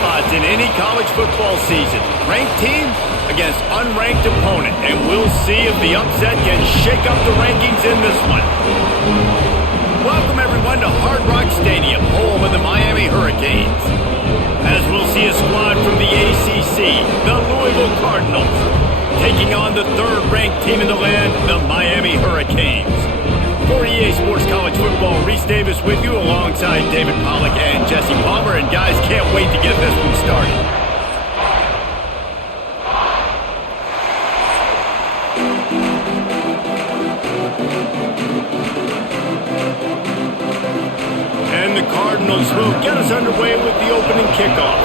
spots in any college football season. Ranked team against unranked opponent. And we'll see if the upset can shake up the rankings in this one. Welcome, everyone, to Hard Rock Stadium, home of the Miami Hurricanes. As we'll see a squad from the ACC, the Louisville Cardinals, taking on the third-ranked team in the land, the Miami Hurricanes. For EA Sports College Football, Reese Davis with you alongside David Pollack and Jesse Palmer. And guys, can't wait to get this one started. And the Cardinals will get us underway with the opening kickoff.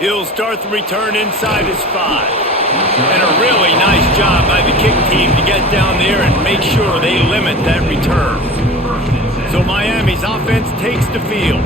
He'll start the return inside his 5. And a really nice job by the kick team to get down there and make sure they limit that return. So Miami's offense takes the field.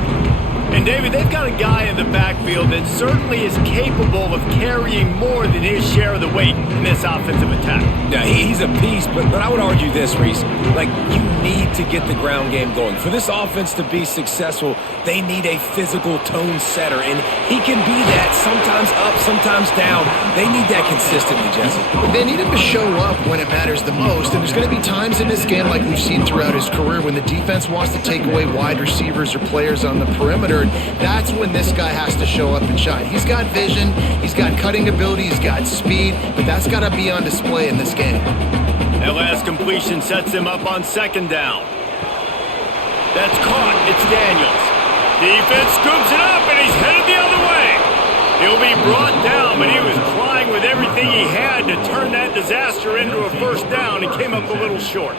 And David, they've got a guy in the backfield that certainly is capable of carrying more than his share of the weight in this offensive attack. Yeah, he's a beast, but I would argue this, Reese. Like, you need to get the ground game going. For this offense to be successful, they need a physical tone setter, and he can be that, sometimes up, sometimes down. They need that consistently, Jesse. They need him to show up when it matters the most, and there's going to be times in this game like we've seen throughout his career when the defense wants to take away wide receivers or players on the perimeter. That's when this guy has to show up and shine. He's got vision, he's got cutting ability, he's got speed, but that's got to be on display in this game. That last completion sets him up on second down. That's caught. It's Daniels. Defense scoops it up, and he's headed the other way. He'll be brought down, but he was trying with everything he had to turn that disaster into a first down and came up a little short.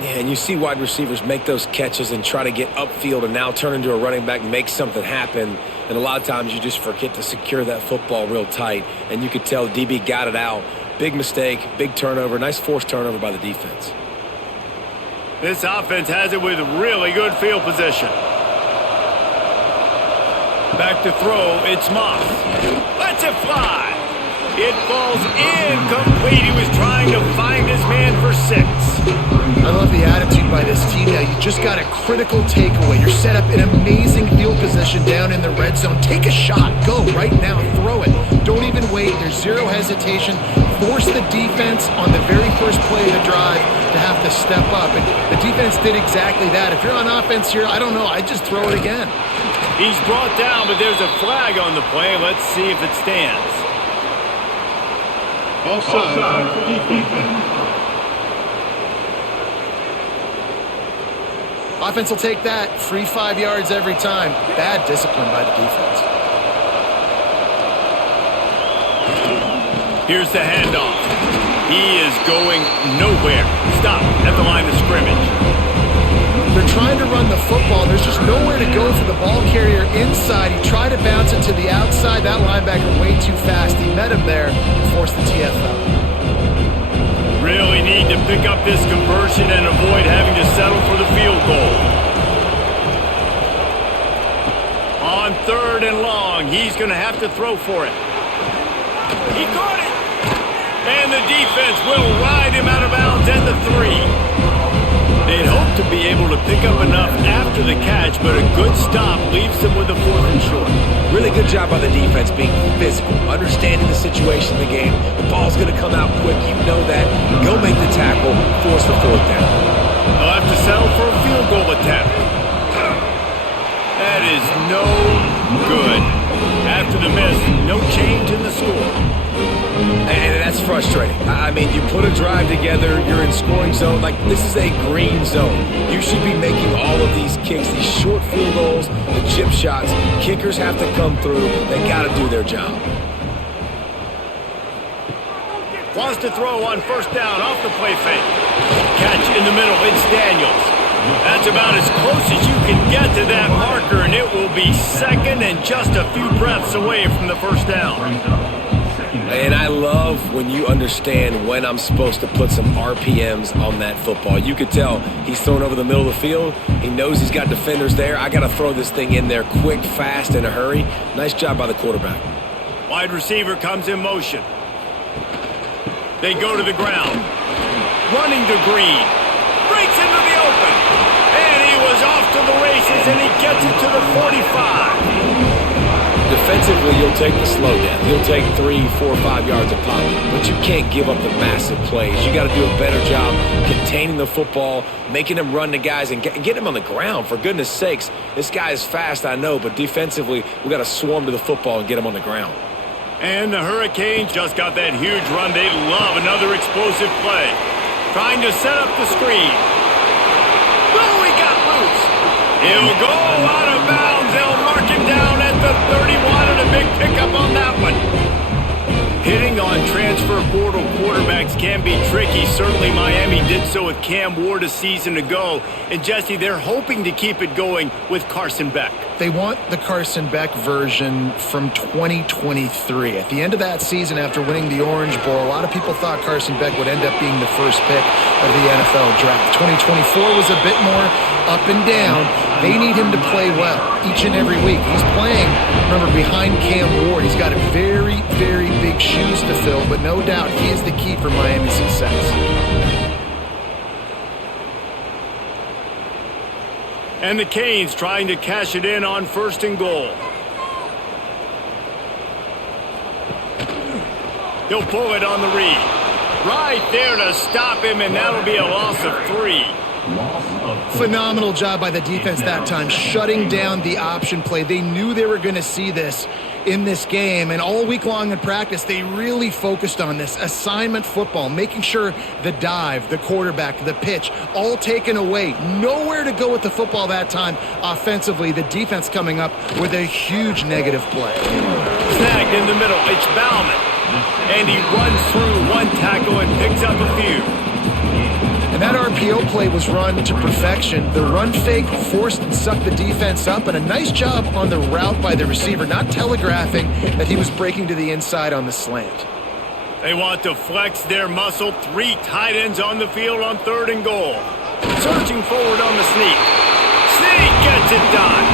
Yeah, and you see wide receivers make those catches and try to get upfield and now turn into a running back and make something happen. And a lot of times you just forget to secure that football real tight. And you could tell DB got it out. Big mistake, big turnover, nice forced turnover by the defense. This offense has it with really good field position. Back to throw, it's Moss. Lets it fly. It falls incomplete. He was trying to find his man for 6. I love the attitude by this team now. You just got a critical takeaway. You're set up in amazing field position down in the red zone. Take a shot. Go right now. Throw it. Don't even wait. There's zero hesitation. Force the defense on the very first play of the drive to have to step up. And the defense did exactly that. If you're on offense here, I don't know. I'd just throw it again. He's brought down, but there's a flag on the play. Let's see if it stands. Offside. Offense will take that. Free 5 yards every time. Bad discipline by the defense. Here's the handoff. He is going nowhere. Stop at the line of scrimmage. They're trying to run the football. There's just nowhere to go for the ball carrier inside. He tried to bounce it to the outside. That linebacker way too fast. He met him there and forced the TFL. Really need to pick up this conversion and avoid having to settle for the field goal. On 3rd and long, he's going to have to throw for it. He caught it. And the defense will ride him out of bounds at the 3. They'd hope to be able to pick up enough after the catch, but a good stop leaves them with a 4th and short. Really good job by the defense being physical, understanding the situation in the game. The ball's going to come out quick. You know that. Go make the tackle, force the 4th down. They'll have to settle for a field goal attempt. That is no good. After the miss, no change in the score. And that's frustrating. I mean, you put a drive together, you're in scoring zone. Like, this is a green zone. You should be making all of these kicks, these short field goals, the chip shots. Kickers have to come through. They got to do their job. Wants to throw on 1st down off the play fake. Catch in the middle. It's Daniels. That's about as close as you can get to that marker, and it will be 2nd and just a few breaths away from the 1st down. And I love when you understand when I'm supposed to put some RPMs on that football. You could tell he's thrown over the middle of the field. He knows he's got defenders there. I got to throw this thing in there quick, fast, in a hurry. Nice job by the quarterback. Wide receiver comes in motion. They go to the ground. Running to Green. Breaks into the open. And he was is off to the races, and he gets it to the 45. Defensively, you'll take the slowdown. You'll take 3, 4, 5 yards a pop, but you can't give up the massive plays. You got to do a better job containing the football, making them run the guys, and getting them on the ground. For goodness sakes, this guy is fast, I know, but defensively, we got to swarm to the football and get him on the ground. And the Hurricanes just got that huge run. They love another explosive play. Trying to set up the screen. Oh, he got loose. He'll go out of bounds. They'll mark him down at the 31, and a big pickup on that one. Hitting on transfer portal quarterbacks can be tricky. Certainly Miami did so with Cam Ward a season ago. And Jesse, they're hoping to keep it going with Carson Beck. They want the Carson Beck version from 2023. At the end of that season, after winning the Orange Bowl, a lot of people thought Carson Beck would end up being the first pick of the NFL draft. 2024 was a bit more up and down. They need him to play well each and every week. He's playing, remember, behind Cam Ward. He's got a very, very big shoes to fill, but no doubt he is the key for Miami's success. And the Canes trying to cash it in on 1st and goal. He'll pull it on the read. Right there to stop him, and that'll be a loss of 3. Phenomenal job by the defense that time, shutting down the option play. They knew they were going to see this in this game, and all week long in practice, they really focused on this assignment football, making sure the dive, the quarterback, the pitch, all taken away. Nowhere to go with the football that time offensively. The defense coming up with a huge negative play. Snagged in the middle. It's Bauman. And he runs through one tackle and picks up a few. And that RPO play was run to perfection. The run fake forced and sucked the defense up, and a nice job on the route by the receiver, not telegraphing that he was breaking to the inside on the slant. They want to flex their muscle. 3 tight ends on the field on 3rd and goal. Surging forward on the sneak. Sneak gets it done.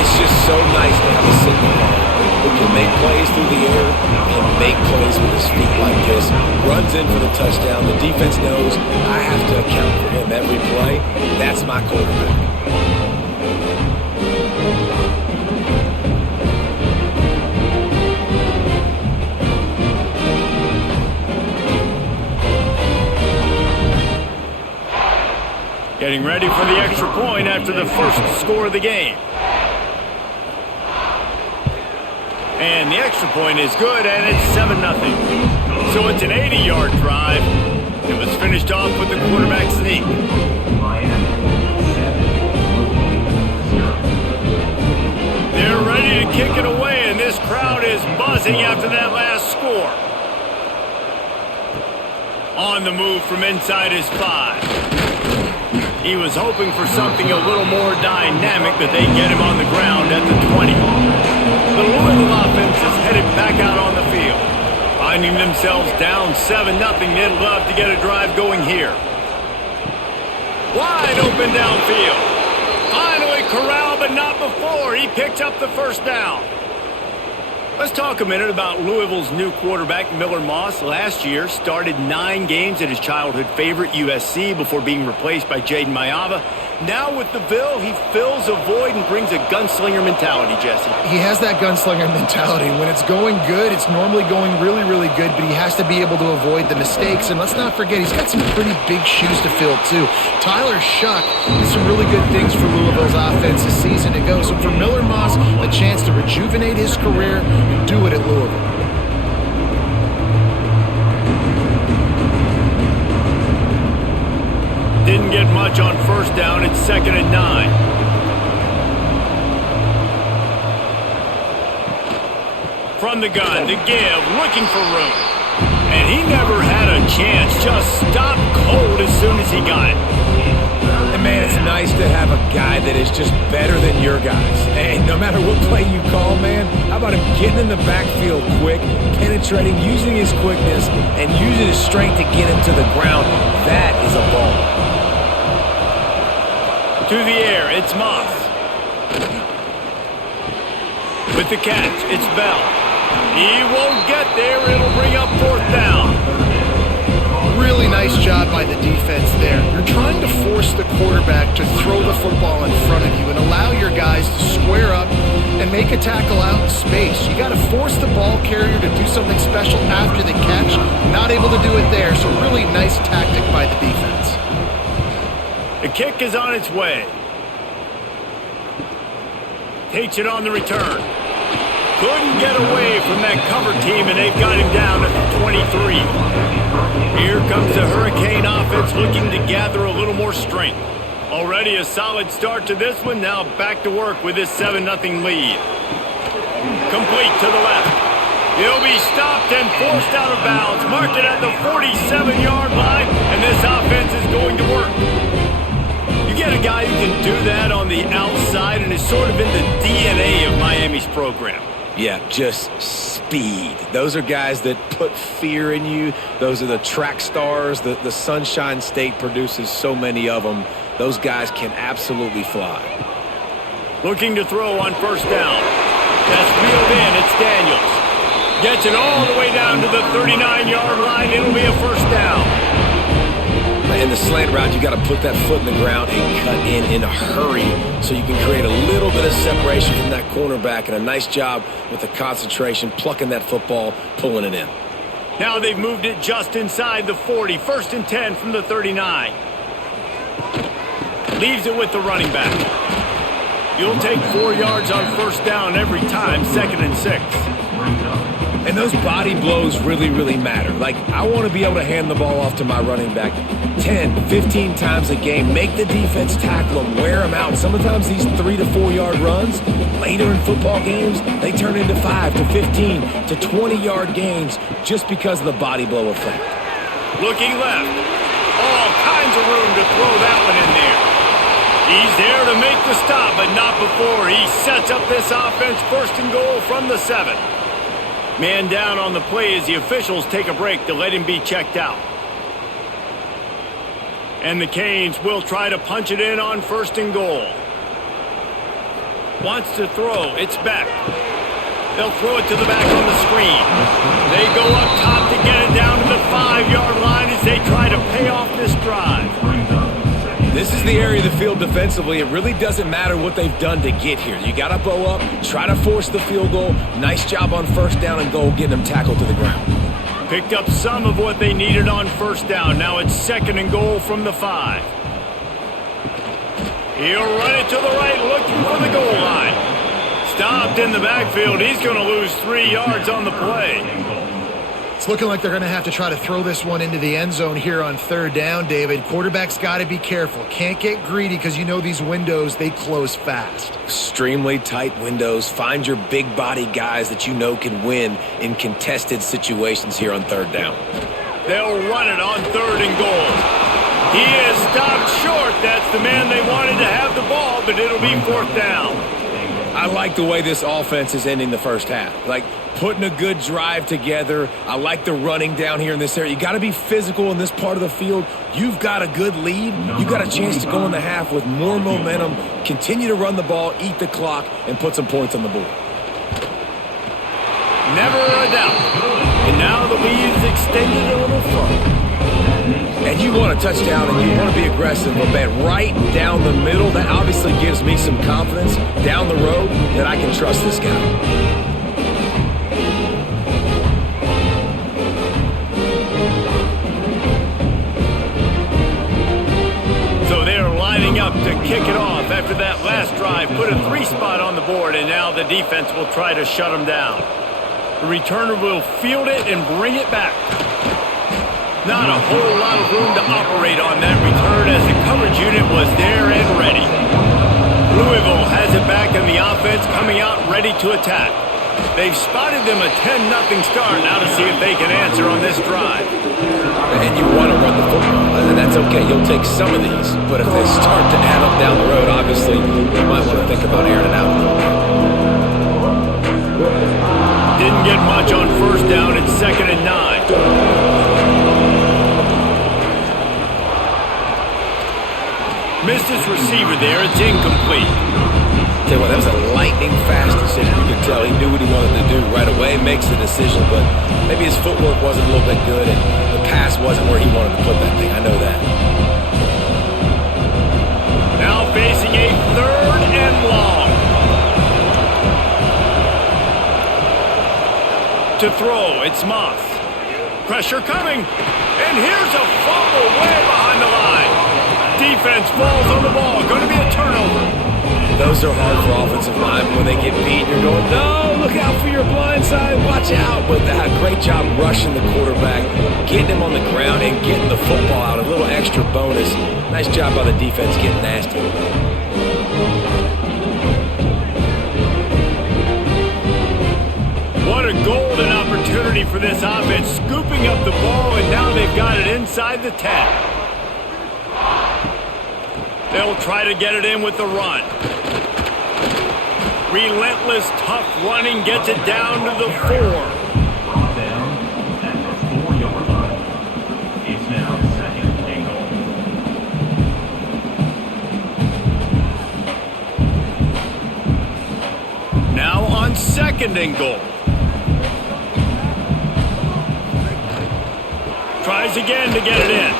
It's just so nice to have a signal who can make plays through the air and make plays with his feet like this. Runs in for the touchdown. The defense knows I have to account for him every play. That's my quarterback. Getting ready for the extra point after the first score of the game. And the extra point is good, and it's 7-0. So it's an 80-yard drive. It was finished off with the quarterback sneak. They're ready to kick it away, and this crowd is buzzing after that last score. On the move from inside his 5. He was hoping for something a little more dynamic, but they get him on the ground at the 20. The Louisville offense is headed back out on the field. Finding themselves down 7-0, they'd love to get a drive going here. Wide open downfield. Finally corralled, but not before. He picks up the first down. Let's talk a minute about Louisville's new quarterback, Miller Moss. Last year, started 9 games at his childhood favorite, USC, before being replaced by Jaden Mayava. Now with the Ville, he fills a void and brings a gunslinger mentality, Jesse. He has that gunslinger mentality. When it's going good, it's normally going really, really good, but he has to be able to avoid the mistakes. And let's not forget, he's got some pretty big shoes to fill, too. Tyler Shuck did some really good things for Louisville's offense a season ago. So for Miller Moss, a chance to rejuvenate his career and do it at Louisville. Didn't get much on first down. It's 2nd and 9. From the gun to give, looking for room. And he never had a chance. Just stopped cold as soon as he got it. And man, it's nice to have a guy that is just better than your guys. Hey, no matter what play you call, man, how about him getting in the backfield quick, penetrating, using his quickness, and using his strength to get him to the ground. That is a ball. To the air, it's Moss. With the catch, it's Bell. He won't get there. It'll bring up 4th down. Really nice job job by the defense there. You're trying to force the quarterback to throw the football in front of you and allow your guys to square up and make a tackle out in space. You got to force the ball carrier to do something special after the catch. Not able to do it there, so really nice tactic by the defense. The kick is on its way. Takes it on the return. Couldn't get away from that cover team, and they've got him down at the 23. Here comes the Hurricane offense looking to gather a little more strength. Already a solid start to this one. Now back to work with this 7-0 lead. Complete to the left. He'll be stopped and forced out of bounds. Marked it at the 47-yard line, and this offense is going to work. You get a guy who can do that on the outside, and is sort of in the DNA of Miami's program. Yeah, just speed. Those are guys that put fear in you. Those are the track stars. The Sunshine State produces so many of them. Those guys can absolutely fly. Looking to throw on first down. That's reeled in. It's Daniels. Gets it all the way down to the 39-yard line. It'll be a first down. In the slant route, you got to put that foot in the ground and cut in a hurry so you can create a little bit of separation from that cornerback, and a nice job with the concentration, plucking that football, pulling it in. Now they've moved it just inside the 40. 1st and 10 from the 39. Leaves it with the running back. You'll take 4 yards on first down every time, 2nd and 6. And those body blows really, really matter. Like, I want to be able to hand the ball off to my running back 10, 15 times a game. Make the defense tackle them, wear them out. Sometimes these 3 to 4 yard runs, later in football games, they turn into 5 to 15 to 20-yard gains just because of the body blow effect. Looking left. All kinds of room to throw that one in there. He's there to make the stop, but not before he sets up this offense. 1st and goal from the 7. Man down on the play as the officials take a break to let him be checked out. And the Canes will try to punch it in on 1st and goal. Wants to throw. It's back. They'll throw it to the back on the screen. They go up top to get it down to the 5-yard line as they try to pay off this drive. This is the area of the field defensively. It really doesn't matter what they've done to get here. You got to bow up, try to force the field goal. Nice job on 1st down and goal, getting them tackled to the ground. Picked up some of what they needed on 1st down. Now it's 2nd and goal from the 5. He'll run it to the right, looking for the goal line. Stopped in the backfield. He's going to lose 3 yards on the play. It's looking like they're going to have to try to throw this one into the end zone here on 3rd down, David. Quarterback's got to be careful. Can't get greedy because you know these windows, they close fast. Extremely tight windows. Find your big body guys that you know can win in contested situations here on 3rd down. They'll run it on 3rd and goal. He is stopped short. That's the man they wanted to have the ball, but it'll be 4th down. I like the way this offense is ending the first half. Like, putting a good drive together. I like the running down here in this area. You got to be physical in this part of the field. You've got a good lead. You've got a chance to go in the half with more momentum, continue to run the ball, eat the clock, and put some points on the board. Never a doubt. And now the lead is extended a little further. And you want a touchdown and you want to be aggressive, but man, right down the middle, that obviously gives me some confidence down the road that I can trust this guy. So they're lining up to kick it off after that last drive. Put a 3 spot on the board, and now the defense will try to shut them down. The returner will field it and bring it back. Not a whole lot of room to operate on that return as the coverage unit was there and ready. Louisville has it back in the offense, coming out ready to attack. They've spotted them a 10-0 start. Now to see if they can answer on this drive. And you want to run the football, and that's okay. You'll take some of these, but if they start to add up down the road, obviously you might want to think about airing it out a little bit. Didn't get much on 1st down. It's 2nd and 9. Missed his receiver there. It's incomplete. tell you what, that was a lightning-fast decision. You could tell he knew what he wanted to do right away, makes the decision, but maybe his footwork wasn't a little bit good, and the pass wasn't where he wanted to put that thing. I know that. Now facing a 3rd and long. To throw, it's Moss. Pressure coming, and here's a fumble way behind the line. Defense falls on the ball, going to be a turnover. Those are hard for offensive linemen when they get beat. You're going, no, look out for your blind side, watch out. But great job rushing the quarterback, getting him on the ground, and getting the football out. A little extra bonus. Nice job by the defense getting nasty. What a golden opportunity for this offense, scooping up the ball, and now they've got it inside the 10. They'll try to get it in with the run. Relentless, tough running gets it down to the 4. Down at the 4-yard line. It's now 2nd and goal. Now on 2nd and goal. Tries again to get it in.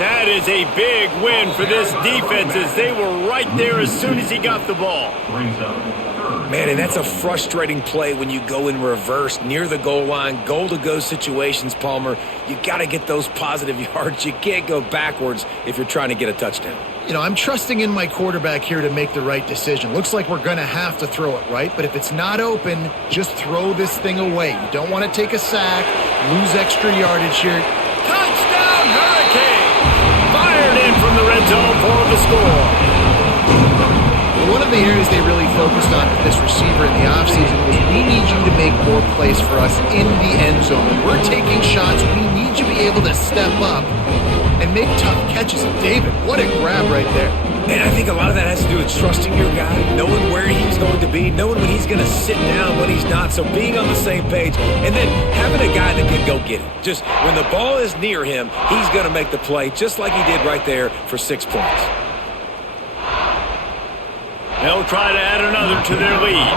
That is a big win for this defense as they were right there as soon as he got the ball. Man, and that's a frustrating play when you go in reverse near the goal line, goal-to-go situations, Palmer. You got to get those positive yards. You can't go backwards if you're trying to get a touchdown. You know, I'm trusting in my quarterback here to make the right decision. Looks like we're going to have to throw it, right? But if it's not open, just throw this thing away. You don't want to take a sack, lose extra yardage here. Touchdown, Hurricane! Fired in from the red zone for the score. One of the areas they really focused on with this receiver in the offseason was we need you to make more plays for us in the end zone. When we're taking shots, we need you to be able to step up and make tough catches. And David, what a grab right there. And I think a lot of that has to do with trusting your guy, knowing where he's going to be, knowing when he's going to sit down, when he's not. So being on the same page, and then having a guy that can go get it. Just when the ball is near him, he's going to make the play, just like he did right there for 6 points. They'll try to add another to their lead.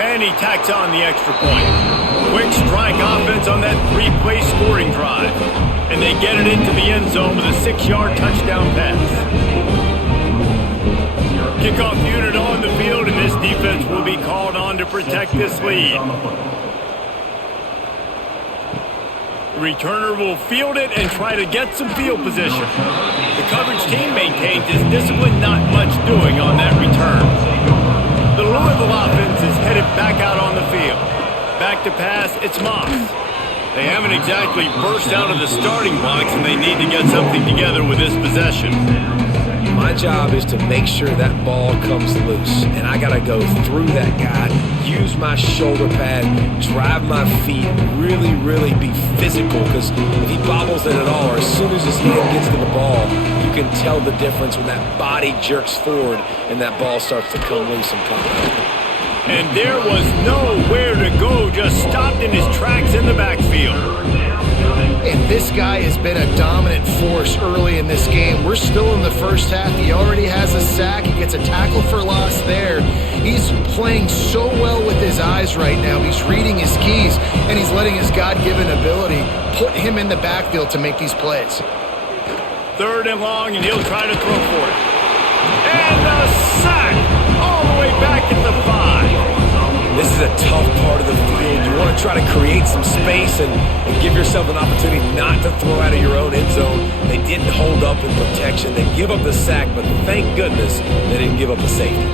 And he tacks on the extra point. Quick strike offense on that 3-play scoring drive. And they get it into the end zone with a 6-yard touchdown pass. Kickoff unit on the field, and this defense will be called on to protect this lead. Returner will field it and try to get some field position. The coverage team maintains his discipline, not much doing on that return. The Louisville offense is headed back out on the field. Back to pass, it's Moss. They haven't exactly burst out of the starting blocks, and they need to get something together with this possession. My job is to make sure that ball comes loose, and I got to go through that guy, use my shoulder pad, drive my feet, really, really be physical, because if he bobbles it at all, or as soon as his hand gets to the ball, you can tell the difference when that body jerks forward and that ball starts to come loose and come out. And there was nowhere to go, just stopped in his tracks in the backfield. And this guy has been a dominant force early in this game. We're still in the first half. He already has a sack. He gets a tackle for loss there. He's playing so well with his eyes right now. He's reading his keys, and he's letting his God-given ability put him in the backfield to make these plays. 3rd and long, and he'll try to throw for it. And a sack all the way back at the 5. This is a tough part of the field. You want to try to create some space and give yourself an opportunity not to throw out of your own end zone. They didn't hold up in protection. They give up the sack, but thank goodness they didn't give up a safety.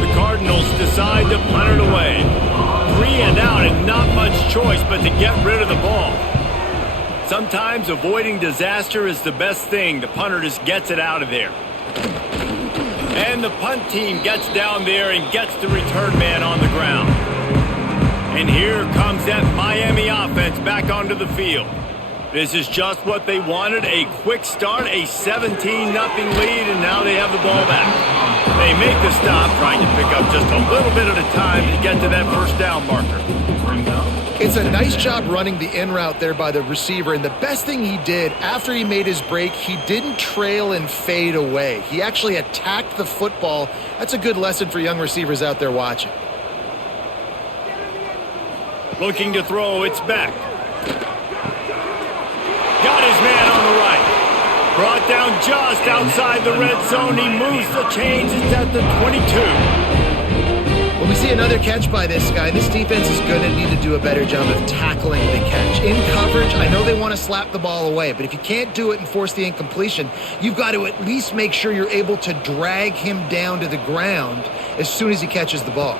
The Cardinals decide to punt it away. 3 and out, and not much choice but to get rid of the ball. Sometimes avoiding disaster is the best thing. The punter just gets it out of there. And the punt team gets down there and gets the return man on the ground. And here comes that Miami offense back onto the field. This is just what they wanted, a quick start, a 17-0 lead, and now they have the ball back. They make the stop, trying to pick up just a little bit at a time to get to that first down marker. It's a nice job running the in route there by the receiver, and the best thing he did after he made his break, he didn't trail and fade away. He actually attacked the football. That's a good lesson for young receivers out there watching. Looking to throw, it's back. Got his man on the right. Brought down just outside the red zone. He moves the chains. It's at the 22. When we see another catch by this guy, this defense is going to need to do a better job of tackling the catch. In coverage, I know they want to slap the ball away, but if you can't do it and force the incompletion, you've got to at least make sure you're able to drag him down to the ground as soon as he catches the ball.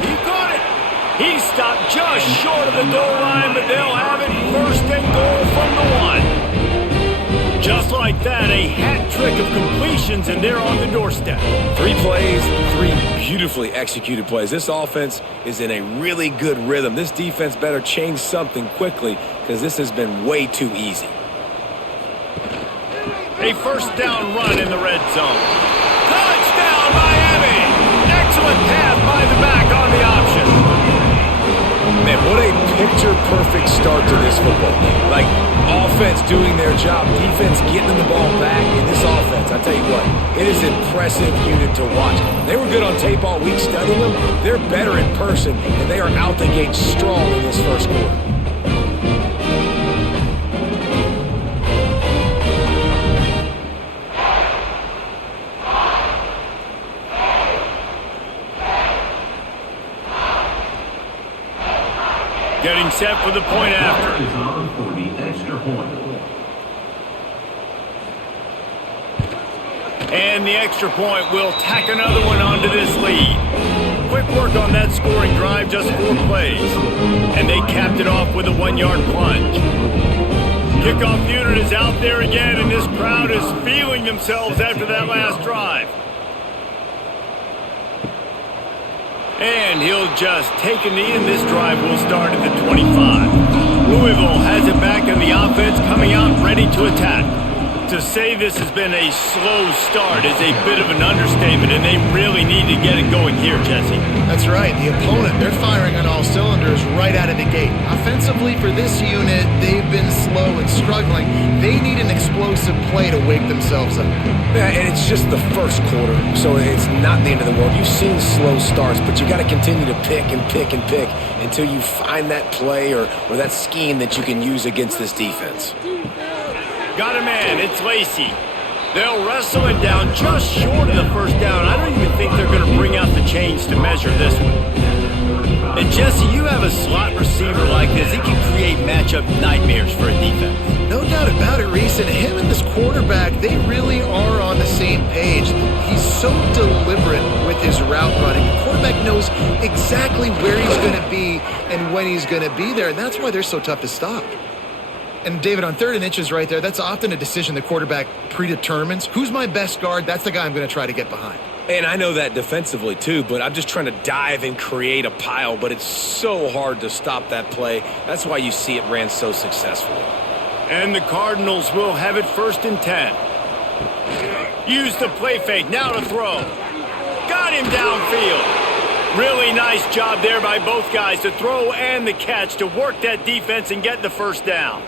He got it. He stopped just short of the goal line, but they'll have it first and goal from the 1. Just like that, a hat trick of completions, and they're on the doorstep. 3 plays, 3 beautifully executed plays. This offense is in a really good rhythm. This defense better change something quickly because this has been way too easy. A first down run in the red zone. Touchdown, Miami! Excellent pass by the back on the option. Man, what a picture-perfect start to this football. Like, offense doing their job, defense getting the ball back in this offense. I tell you what, it is an impressive unit to watch. They were good on tape all week studying them. They're better in person, and they are out the gate strong in this first quarter. Getting set for the point after. Is on for the extra point. And the extra point will tack another one onto this lead. Quick work on that scoring drive, just 4 plays. And they capped it off with a 1-yard plunge. Kickoff unit is out there again, and this crowd is feeling themselves after that last drive. And he'll just take a knee, and this drive will start at the 25. Louisville has it back, and the offense coming out ready to attack. To say this has been a slow start is a bit of an understatement, and they really need to get it going here, Jesse. That's right. The opponent, they're firing on all cylinders right out of the gate. Offensively, for this unit, they've been slow and struggling. They need an explosive play to wake themselves up. Yeah, and it's just the first quarter, so it's not the end of the world. You've seen slow starts, but you got to continue to pick and pick and pick until you find that play or that scheme that you can use against this defense. Got a man, it's Lacey. They'll wrestle it down just short of the first down. I don't even think they're going to bring out the chains to measure this one. And Jesse, you have a slot receiver like this, he can create matchup nightmares for a defense. No doubt about it, Reese. And him and this quarterback, they really are on the same page. He's so deliberate with his route running. The quarterback knows exactly where he's going to be and when he's going to be there, and that's why they're so tough to stop. And David, on 3rd and inches right there, that's often a decision the quarterback predetermines. Who's my best guard? That's the guy I'm going to try to get behind. And I know that defensively too, but I'm just trying to dive and create a pile, but it's so hard to stop that play. That's why you see it ran so successfully. And the Cardinals will have it 1st and 10. Use the play fake, now to throw. Got him downfield. Really nice job there by both guys to throw and the catch to work that defense and get the first down.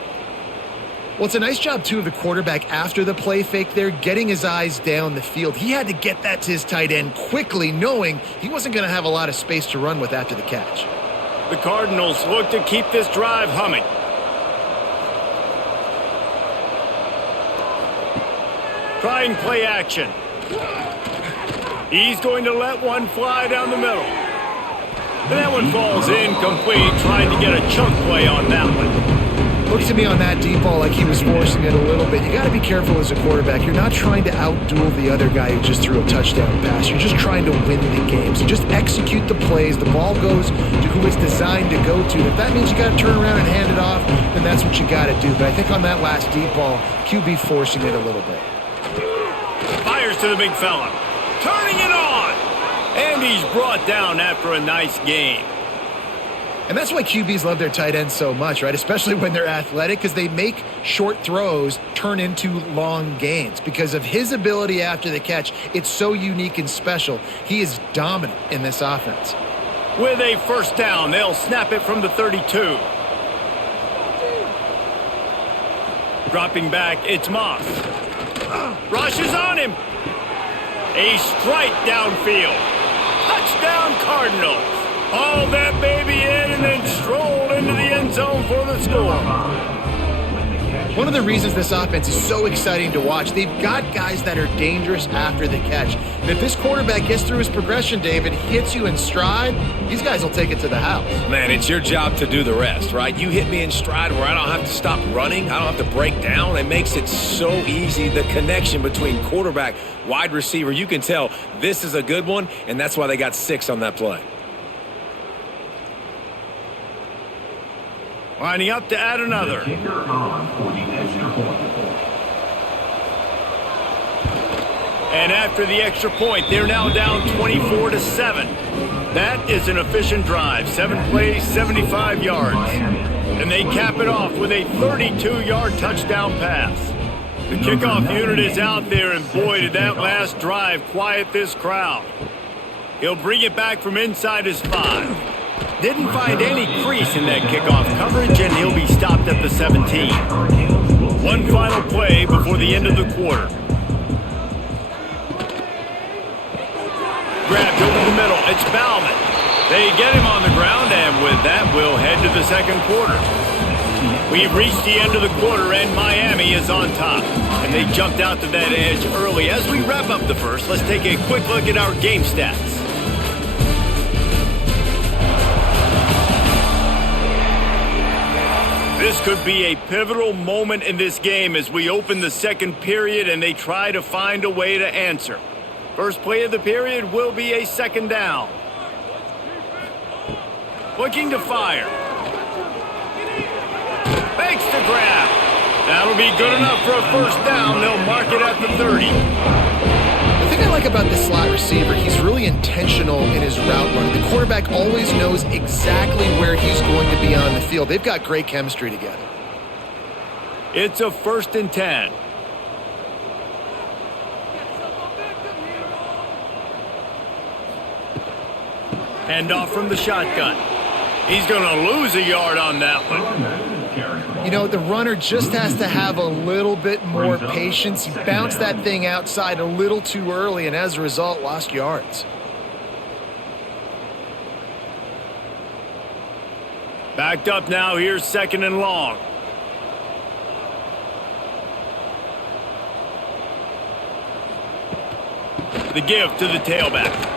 Well, it's a nice job, too, of the quarterback after the play fake there, getting his eyes down the field. He had to get that to his tight end quickly, knowing he wasn't going to have a lot of space to run with after the catch. The Cardinals look to keep this drive humming. Trying play action. He's going to let one fly down the middle. That one falls incomplete, trying to get a chunk play on that one. Looked to me on that deep ball like he was forcing it a little bit. You got to be careful as a quarterback. You're not trying to outduel the other guy who just threw a touchdown pass. You're just trying to win the game. So just execute the plays. The ball goes to who it's designed to go to. If that means you got to turn around and hand it off, then that's what you got to do. But I think on that last deep ball, QB forcing it a little bit. Fires to the big fella. Turning it on. And he's brought down after a nice game. And that's why QBs love their tight ends so much, right? Especially when they're athletic, because they make short throws turn into long gains. Because of his ability after the catch, it's so unique and special. He is dominant in this offense. With a first down, they'll snap it from the 32. Dropping back, it's Moss. Rushes on him. A strike downfield. Touchdown Cardinals. Haul that baby in and then stroll into the end zone for the score. One of the reasons this offense is so exciting to watch, they've got guys that are dangerous after the catch. And if this quarterback gets through his progression, David, hits you in stride, these guys will take it to the house. Man, it's your job to do the rest, right? You hit me in stride where I don't have to stop running. I don't have to break down. It makes it so easy. The connection between quarterback, wide receiver, you can tell this is a good one, and that's why they got 6 on that play. Lining up to add another. Kicker on for the extra point. And after the extra point, they're now down 24-7. That is an efficient drive. 7 plays, 75 yards. And they cap it off with a 32-yard touchdown pass. The kickoff unit is out there, and boy, did that last drive quiet this crowd. He'll bring it back from inside his 5. Didn't find any crease in that kickoff coverage, and he'll be stopped at the 17. One final play before the end of the quarter. Grabbed over the middle. It's Bauman. They get him on the ground, and with that, we'll head to the second quarter. We've reached the end of the quarter, and Miami is on top. And they jumped out to that edge early. As we wrap up the first, let's take a quick look at our game stats. This could be a pivotal moment in this game as we open the second period and they try to find a way to answer. First play of the period will be a second down. Looking to fire. Makes the grab. That'll be good enough for a first down. They'll mark it at the 30. The thing I like about this slot receiver, he's really intentional in his route running. The quarterback always knows exactly where he's going to be on the field. They've got great chemistry together. It's a 1st and 10. Hand off from the shotgun. He's going to lose a yard on that one. You know, the runner just has to have a little bit more patience. He bounced that thing outside a little too early, and as a result, lost yards. Backed up now. Here's 2nd and long. The give to the tailback.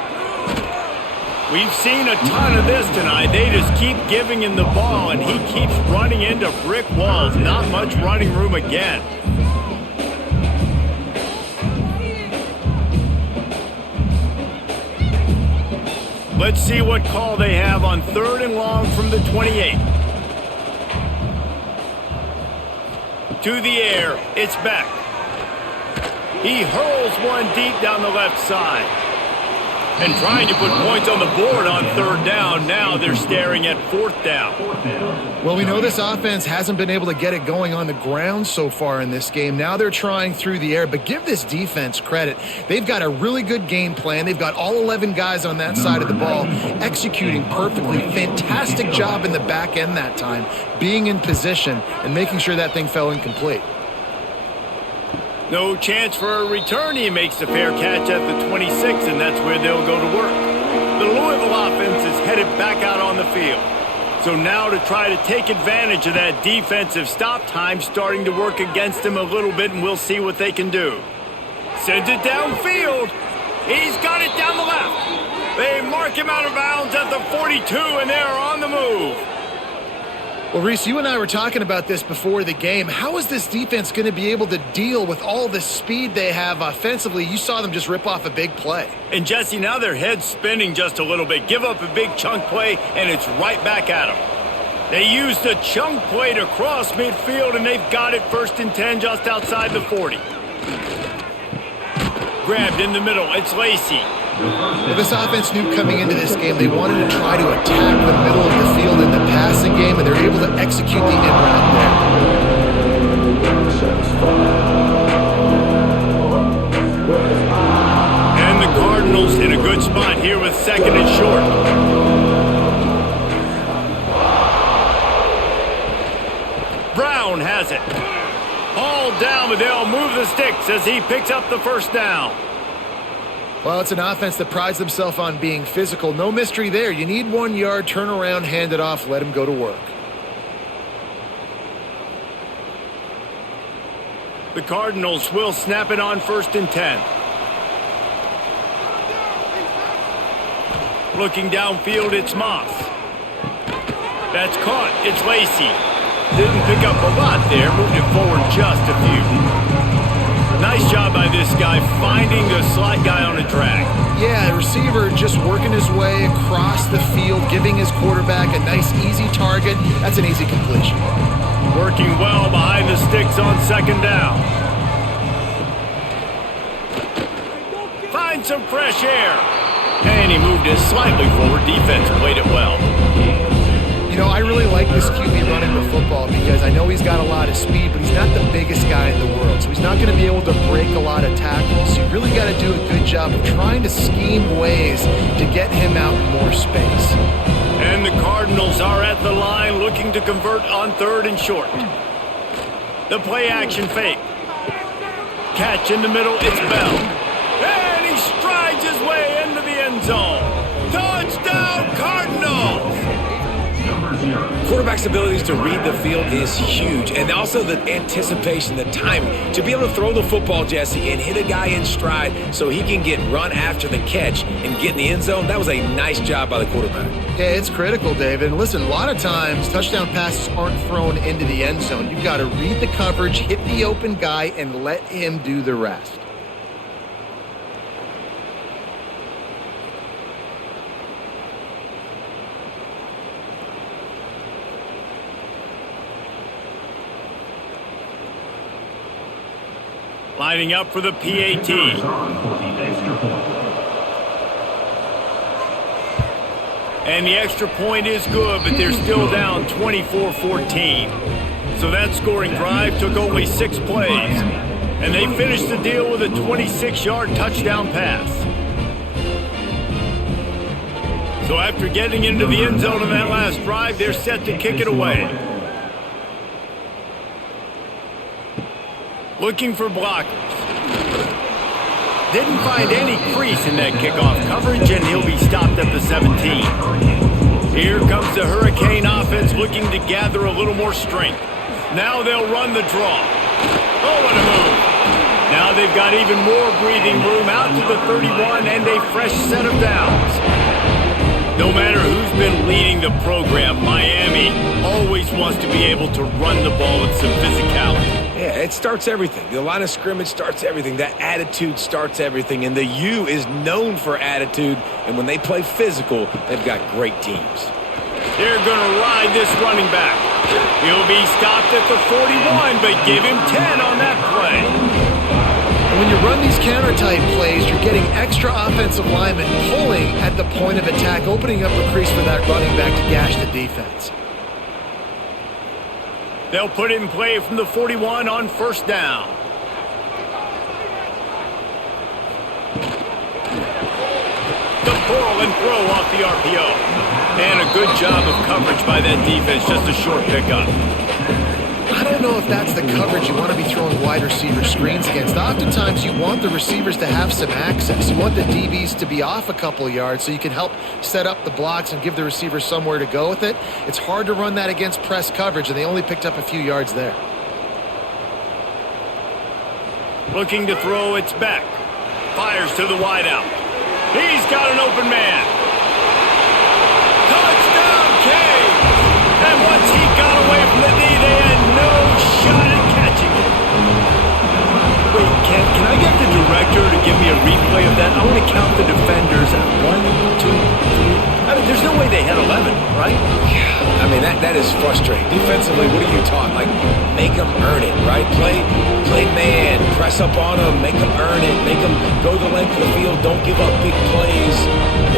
We've seen a ton of this tonight. They just keep giving him the ball, and he keeps running into brick walls. Not much running room again. Let's see what call they have on 3rd and long from the 28. To the air, it's back. He hurls one deep down the left side. And trying to put points on the board on 3rd down. Now they're staring at 4th down. Well, we know this offense hasn't been able to get it going on the ground so far in this game. Now they're trying through the air, but give this defense credit. They've got a really good game plan. They've got all 11 guys on that side of the ball executing perfectly. Fantastic job in the back end that time, being in position and making sure that thing fell incomplete. No chance for a return. He makes the fair catch at the 26, and that's where they'll go to work. The Louisville offense is headed back out on the field. So now to try to take advantage of that defensive stop time starting to work against them a little bit, and we'll see what they can do. Sends it downfield. He's got it down the left. They mark him out of bounds at the 42, and they're on the move. Well, Reese, you and I were talking about this before the game. How is this defense going to be able to deal with all the speed they have offensively? You saw them just rip off a big play. And, Jesse, now their head's spinning just a little bit. Give up a big chunk play, and it's right back at them. They used a chunk play to cross midfield, and they've got it 1st and 10 just outside the 40. Grabbed in the middle. It's Lacey. Well, this offense knew coming into this game they wanted to try to attack the middle of the field in the passing game, and they're able to execute the in-route there. And the Cardinals in a good spot here with second and short. Brown has it. All down, but they'll move the sticks as he picks up the first down. Well, it's an offense that prides themselves on being physical. No mystery there. You need 1 yard, turn around, hand it off, let him go to work. The Cardinals will snap it on 1st and 10. Looking downfield, it's Moss. That's caught. It's Lacy. Didn't pick up a lot there. Moved it forward just a few. Nice job by this guy finding the slot guy on a drag. Yeah, the receiver just working his way across the field, giving his quarterback a nice, easy target. That's an easy completion. Working well behind the sticks on 2nd down. Find some fresh air. And he moved it slightly forward. Defense played it well. You know, I really like this QB running the football because I know he's got a lot of speed, but he's not the biggest guy in the world. So he's not going to be able to break a lot of tackles. So you really got to do a good job of trying to scheme ways to get him out in more space. And the Cardinals are at the line looking to convert on 3rd and short. The play action fake. Catch in the middle, it's Bell. And he strides his way into the end zone. Touchdown, Cardinals! Quarterback's abilities to read the field is huge, and also the anticipation, the timing. To be able to throw the football, Jesse, and hit a guy in stride so he can get run after the catch and get in the end zone, that was a nice job by the quarterback. Yeah, it's critical, David. And listen, a lot of times touchdown passes aren't thrown into the end zone. You've got to read the coverage, hit the open guy, and let him do the rest. Lining up for the PAT. And the extra point is good, but they're still down 24-14. So that scoring drive took only 6 plays. And they finished the deal with a 26-yard touchdown pass. So after getting into the end zone on that last drive, they're set to kick it away. Looking for blockers. Didn't find any crease in that kickoff coverage, and he'll be stopped at the 17. Here comes the Hurricane offense looking to gather a little more strength. Now they'll run the draw. Oh, what a move. Now they've got even more breathing room out to the 31 and a fresh set of downs. No matter who's been leading the program, Miami always wants to be able to run the ball with some physicality. Yeah, it starts everything. The line of scrimmage starts everything. That attitude starts everything. And the U is known for attitude. And when they play physical, they've got great teams. They're going to ride this running back. He'll be stopped at the 41, but give him 10 on that play. And when you run these counter-type plays, you're getting extra offensive linemen pulling at the point of attack, opening up a crease for that running back to gash the defense. They'll put it in play from the 41 on 1st down. The pull and throw off the RPO. And a good job of coverage by that defense, just a short pickup. I don't know if that's the coverage you want to be throwing wide receiver screens against. Oftentimes you want the receivers to have some access. You want the DBs to be off a couple of yards so you can help set up the blocks and give the receivers somewhere to go with it. It's hard to run that against press coverage, and they only picked up a few yards there. Looking to throw, it's back. Fires to the wideout. He's got an open man. Touchdown, Cage! And once he got away from the knee, they had no shot at catching it. Wait, can I get the director to give me a replay of that? I want to count the defenders. 1, 2, 3. I mean, there's no way they had 11, right? Yeah, I mean, that is frustrating. Defensively, what are you taught? Like, make them earn it, right? Play man, pressure. press up on them, make them earn it, make them go the length of the field, don't give up big plays,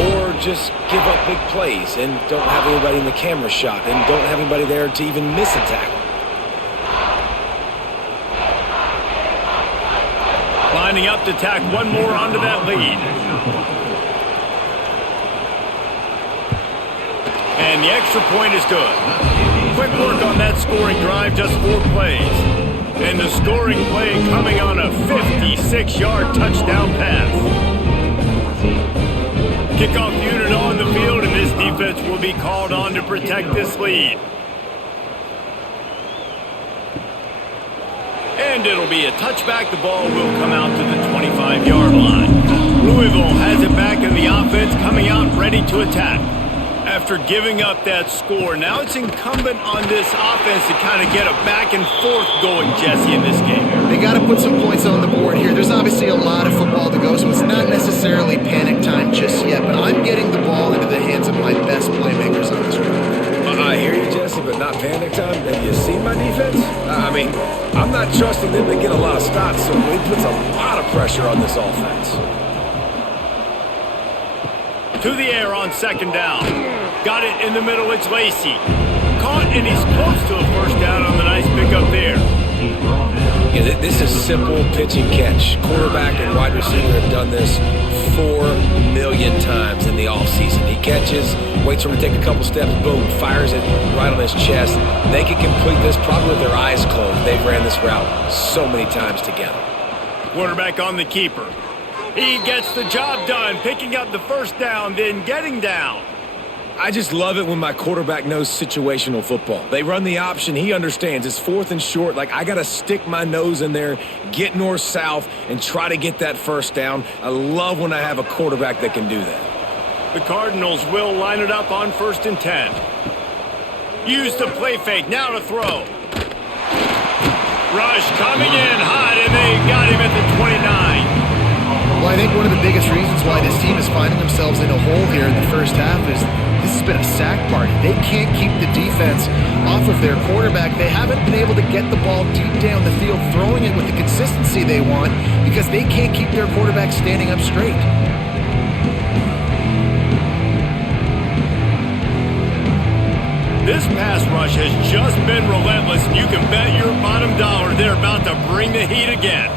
or just give up big plays and don't have anybody in the camera shot and don't have anybody there to even miss a tackle. Lining up to tack one more onto that lead. And the extra point is good. Quick work on that scoring drive, just 4 plays. And the scoring play coming on a 56-yard touchdown pass. Kickoff unit on the field, and this defense will be called on to protect this lead. And it'll be a touchback. The ball will come out to the 25-yard line. Louisville has it back in the offense, coming out ready to attack. After giving up that score, now it's incumbent on this offense to kind of get a back and forth going, Jesse, in this game. They got to put some points on the board here. There's obviously a lot of football to go, so it's not necessarily panic time just yet, but I'm getting the ball into the hands of my best playmakers on this drive. I hear you, Jesse, but not panic time. Have you seen my defense? I mean, I'm not trusting them to get a lot of stops, so it puts a lot of pressure on this offense. To the air on second down. Got it in the middle, it's Lacey. Caught, and he's close to a first down on the nice pickup there. Yeah, this is simple pitch and catch. Quarterback and wide receiver have done this 4 million times in the offseason. He catches, waits for him to take a couple steps, boom, fires it right on his chest. They can complete this probably with their eyes closed. They've ran this route so many times together. Quarterback on the keeper. He gets the job done, picking up the first down, then getting down. I just love it when my quarterback knows situational football. They run the option. He understands. It's 4th and short. Like, I got to stick my nose in there, get north-south, and try to get that first down. I love when I have a quarterback that can do that. The Cardinals will line it up on 1st and 10. Use the play fake. Now to throw. Rush coming in hot, and they got him at the 29. Well, I think one of the biggest reasons why this team is finding themselves in a hole here in the first half is this has been a sack party. They can't keep the defense off of their quarterback. They haven't been able to get the ball deep down the field, throwing it with the consistency they want because they can't keep their quarterback standing up straight. This pass rush has just been relentless, and you can bet your bottom dollar they're about to bring the heat again.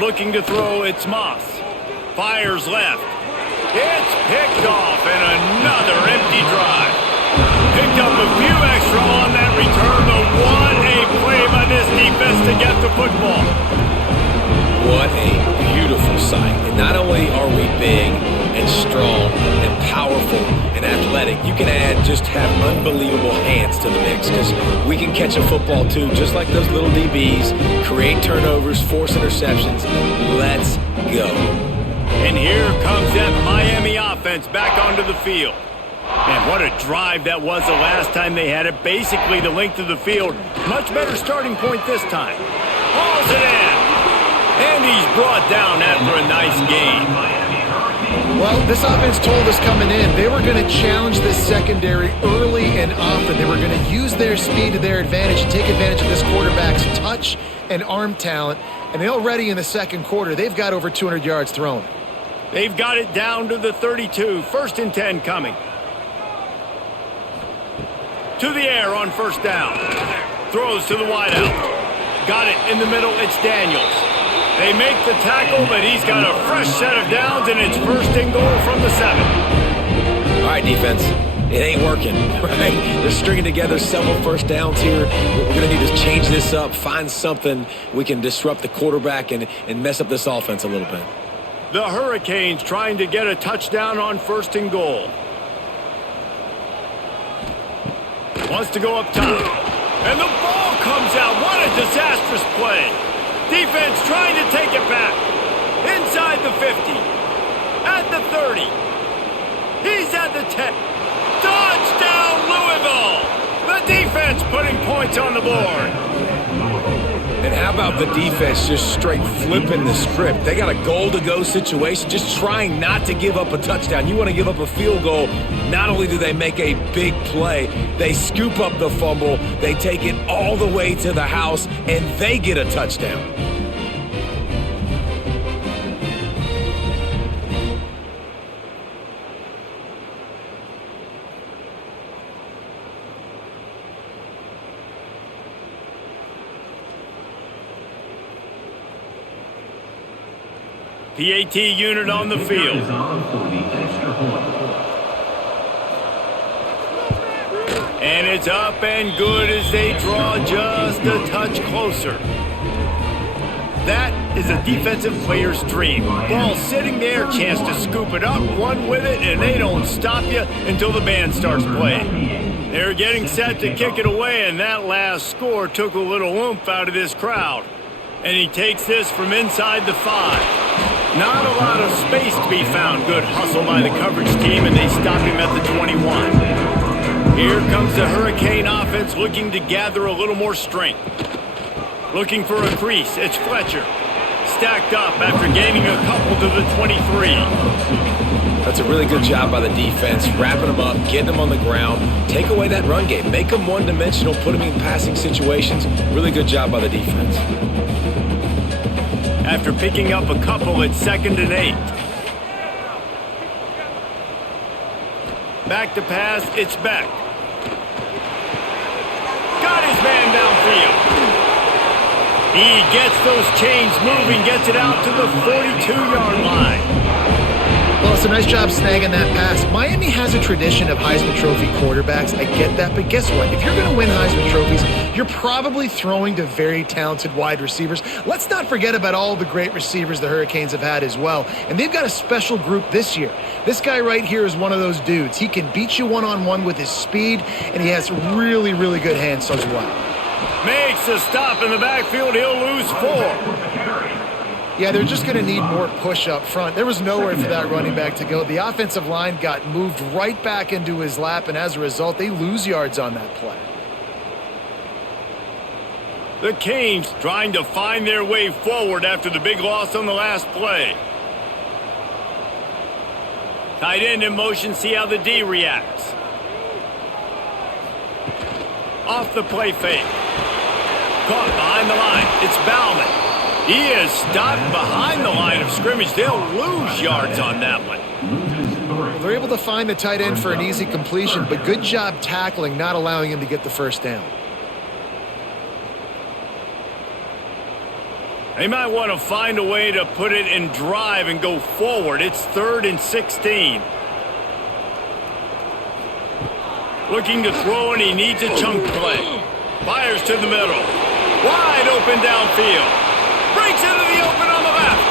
Looking to throw, it's Moss. Fires left. It's picked off, and another empty drive. Picked up a few extra on that return, but what a play by this defense to get the football. What a beautiful sight. And not only are we big and strong and powerful and athletic, you can have unbelievable hands to the mix because we can catch a football too, just like those little DBs, create turnovers, force interceptions. Let's go. And here comes that Miami offense back onto the field. And what a drive that was the last time they had it. Basically the length of the field. Much better starting point this time. Hauls it in. And he's brought down after a nice gain. Well, this offense told us coming in they were going to challenge this secondary early and often. They were going to use their speed to their advantage and take advantage of this quarterback's touch and arm talent. And already in the second quarter, they've got over 200 yards thrown. They've got it down to the 32. 1st and 10 coming. To the air on first down. Throws to the wideout. Got it in the middle. It's Daniels. They make the tackle, but he's got a fresh set of downs, and it's 1st and goal from the 7. All right, defense. It ain't working, right? They're stringing together several first downs here. We're going to need to change this up, find something we can disrupt the quarterback and mess up this offense a little bit. The Hurricanes trying to get a touchdown on 1st and goal. Wants to go up top. And the ball comes out. What a disastrous play. Defense trying to take it back. Inside the 50. At the 30. He's at the 10. Touchdown, Louisville! The defense putting points on the board. And how about the defense just straight flipping the script? They got a goal-to-go situation, just trying not to give up a touchdown. You want to give up a field goal, not only do they make a big play, they scoop up the fumble, they take it all the way to the house, and they get a touchdown. PAT unit on the field. Is on for the extra point. And it's up and good as they draw just a touch closer. That is a defensive player's dream. Ball sitting there, chance to scoop it up, run with it, and they don't stop you until the band starts playing. They're getting set to kick it away, and that last score took a little oomph out of this crowd. And he takes this from inside the 5. Not a lot of space to be found. Good hustle by the coverage team, and they stop him at the 21. Here comes the Hurricane offense looking to gather a little more strength. Looking for a crease. It's Fletcher. Stacked up after gaining a couple to the 23. That's a really good job by the defense, wrapping them up, getting them on the ground, take away that run game, make them one-dimensional, put them in passing situations. Really good job by the defense. After picking up a couple, it's 2nd and 8. Back to pass, it's Beck. Got his man downfield. He gets those chains moving, gets it out to the 42-yard line. Well, it's a nice job snagging that pass. Miami has a tradition of Heisman Trophy quarterbacks. I get that, but guess what? If you're going to win Heisman Trophies, you're probably throwing to very talented wide receivers. Let's not forget about all the great receivers the Hurricanes have had as well. And they've got a special group this year. This guy right here is one of those dudes. He can beat you one-on-one with his speed, and he has really, really good hands as well. Makes a stop in the backfield. He'll lose 4. Yeah, they're just going to need more push up front. There was nowhere for that running back to go. The offensive line got moved right back into his lap, and as a result, they lose yards on that play. The Canes trying to find their way forward after the big loss on the last play. Tight end in motion, see how the D reacts. Off the play fake. Caught behind the line. It's Bauman. He is stopped behind the line of scrimmage. They'll lose yards on that one. They're able to find the tight end for an easy completion, but good job tackling, not allowing him to get the first down. They might want to find a way to put it in drive and go forward. It's 3rd and 16. Looking to throw, and he needs a chunk play. Fires to the middle. Wide open downfield. Breaks into the open on the left.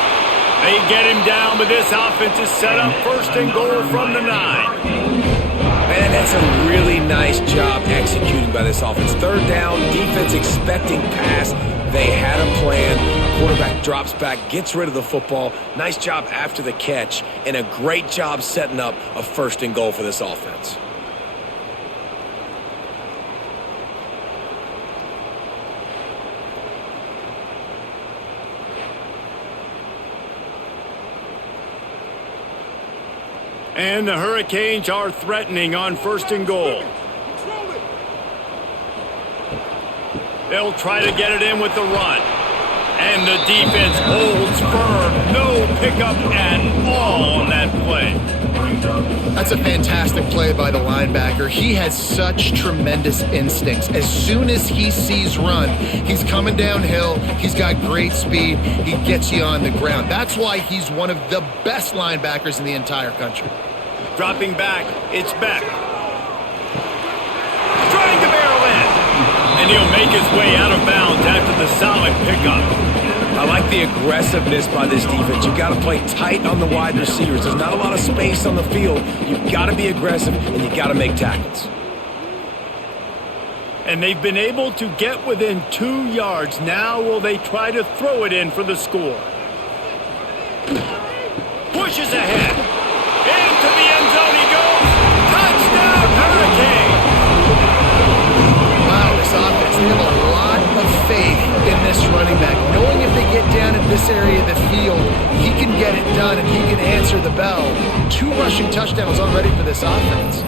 They get him down, but this offense is set up 1st and goal from the 9. Man, that's a really nice job executing by this offense. 3rd down, defense expecting pass. They had a plan. Quarterback drops back, gets rid of the football. Nice job after the catch, and a great job setting up a 1st and goal for this offense. And the Hurricanes are threatening on 1st and goal. They'll try to get it in with the run. And the defense holds firm. No pickup at all on that play. That's a fantastic play by the linebacker. He has such tremendous instincts. As soon as he sees run, he's coming downhill. He's got great speed. He gets you on the ground. That's why he's one of the best linebackers in the entire country. Dropping back, it's Beck. Trying to barrel in. And he'll make his way out of bounds after the solid pickup. I like the aggressiveness by this defense. You got to play tight on the wide receivers. There's not a lot of space on the field. You've got to be aggressive, and you got to make tackles. And they've been able to get within 2 yards. Now will they try to throw it in for the score? Pushes ahead. Into the end zone he goes. Touchdown, Hurricane! Wow, this offense, they have a lot of faith in this running back. Knowing if they get down in this area of the field, he can get it done and he can answer the bell. 2 rushing touchdowns already for this offense.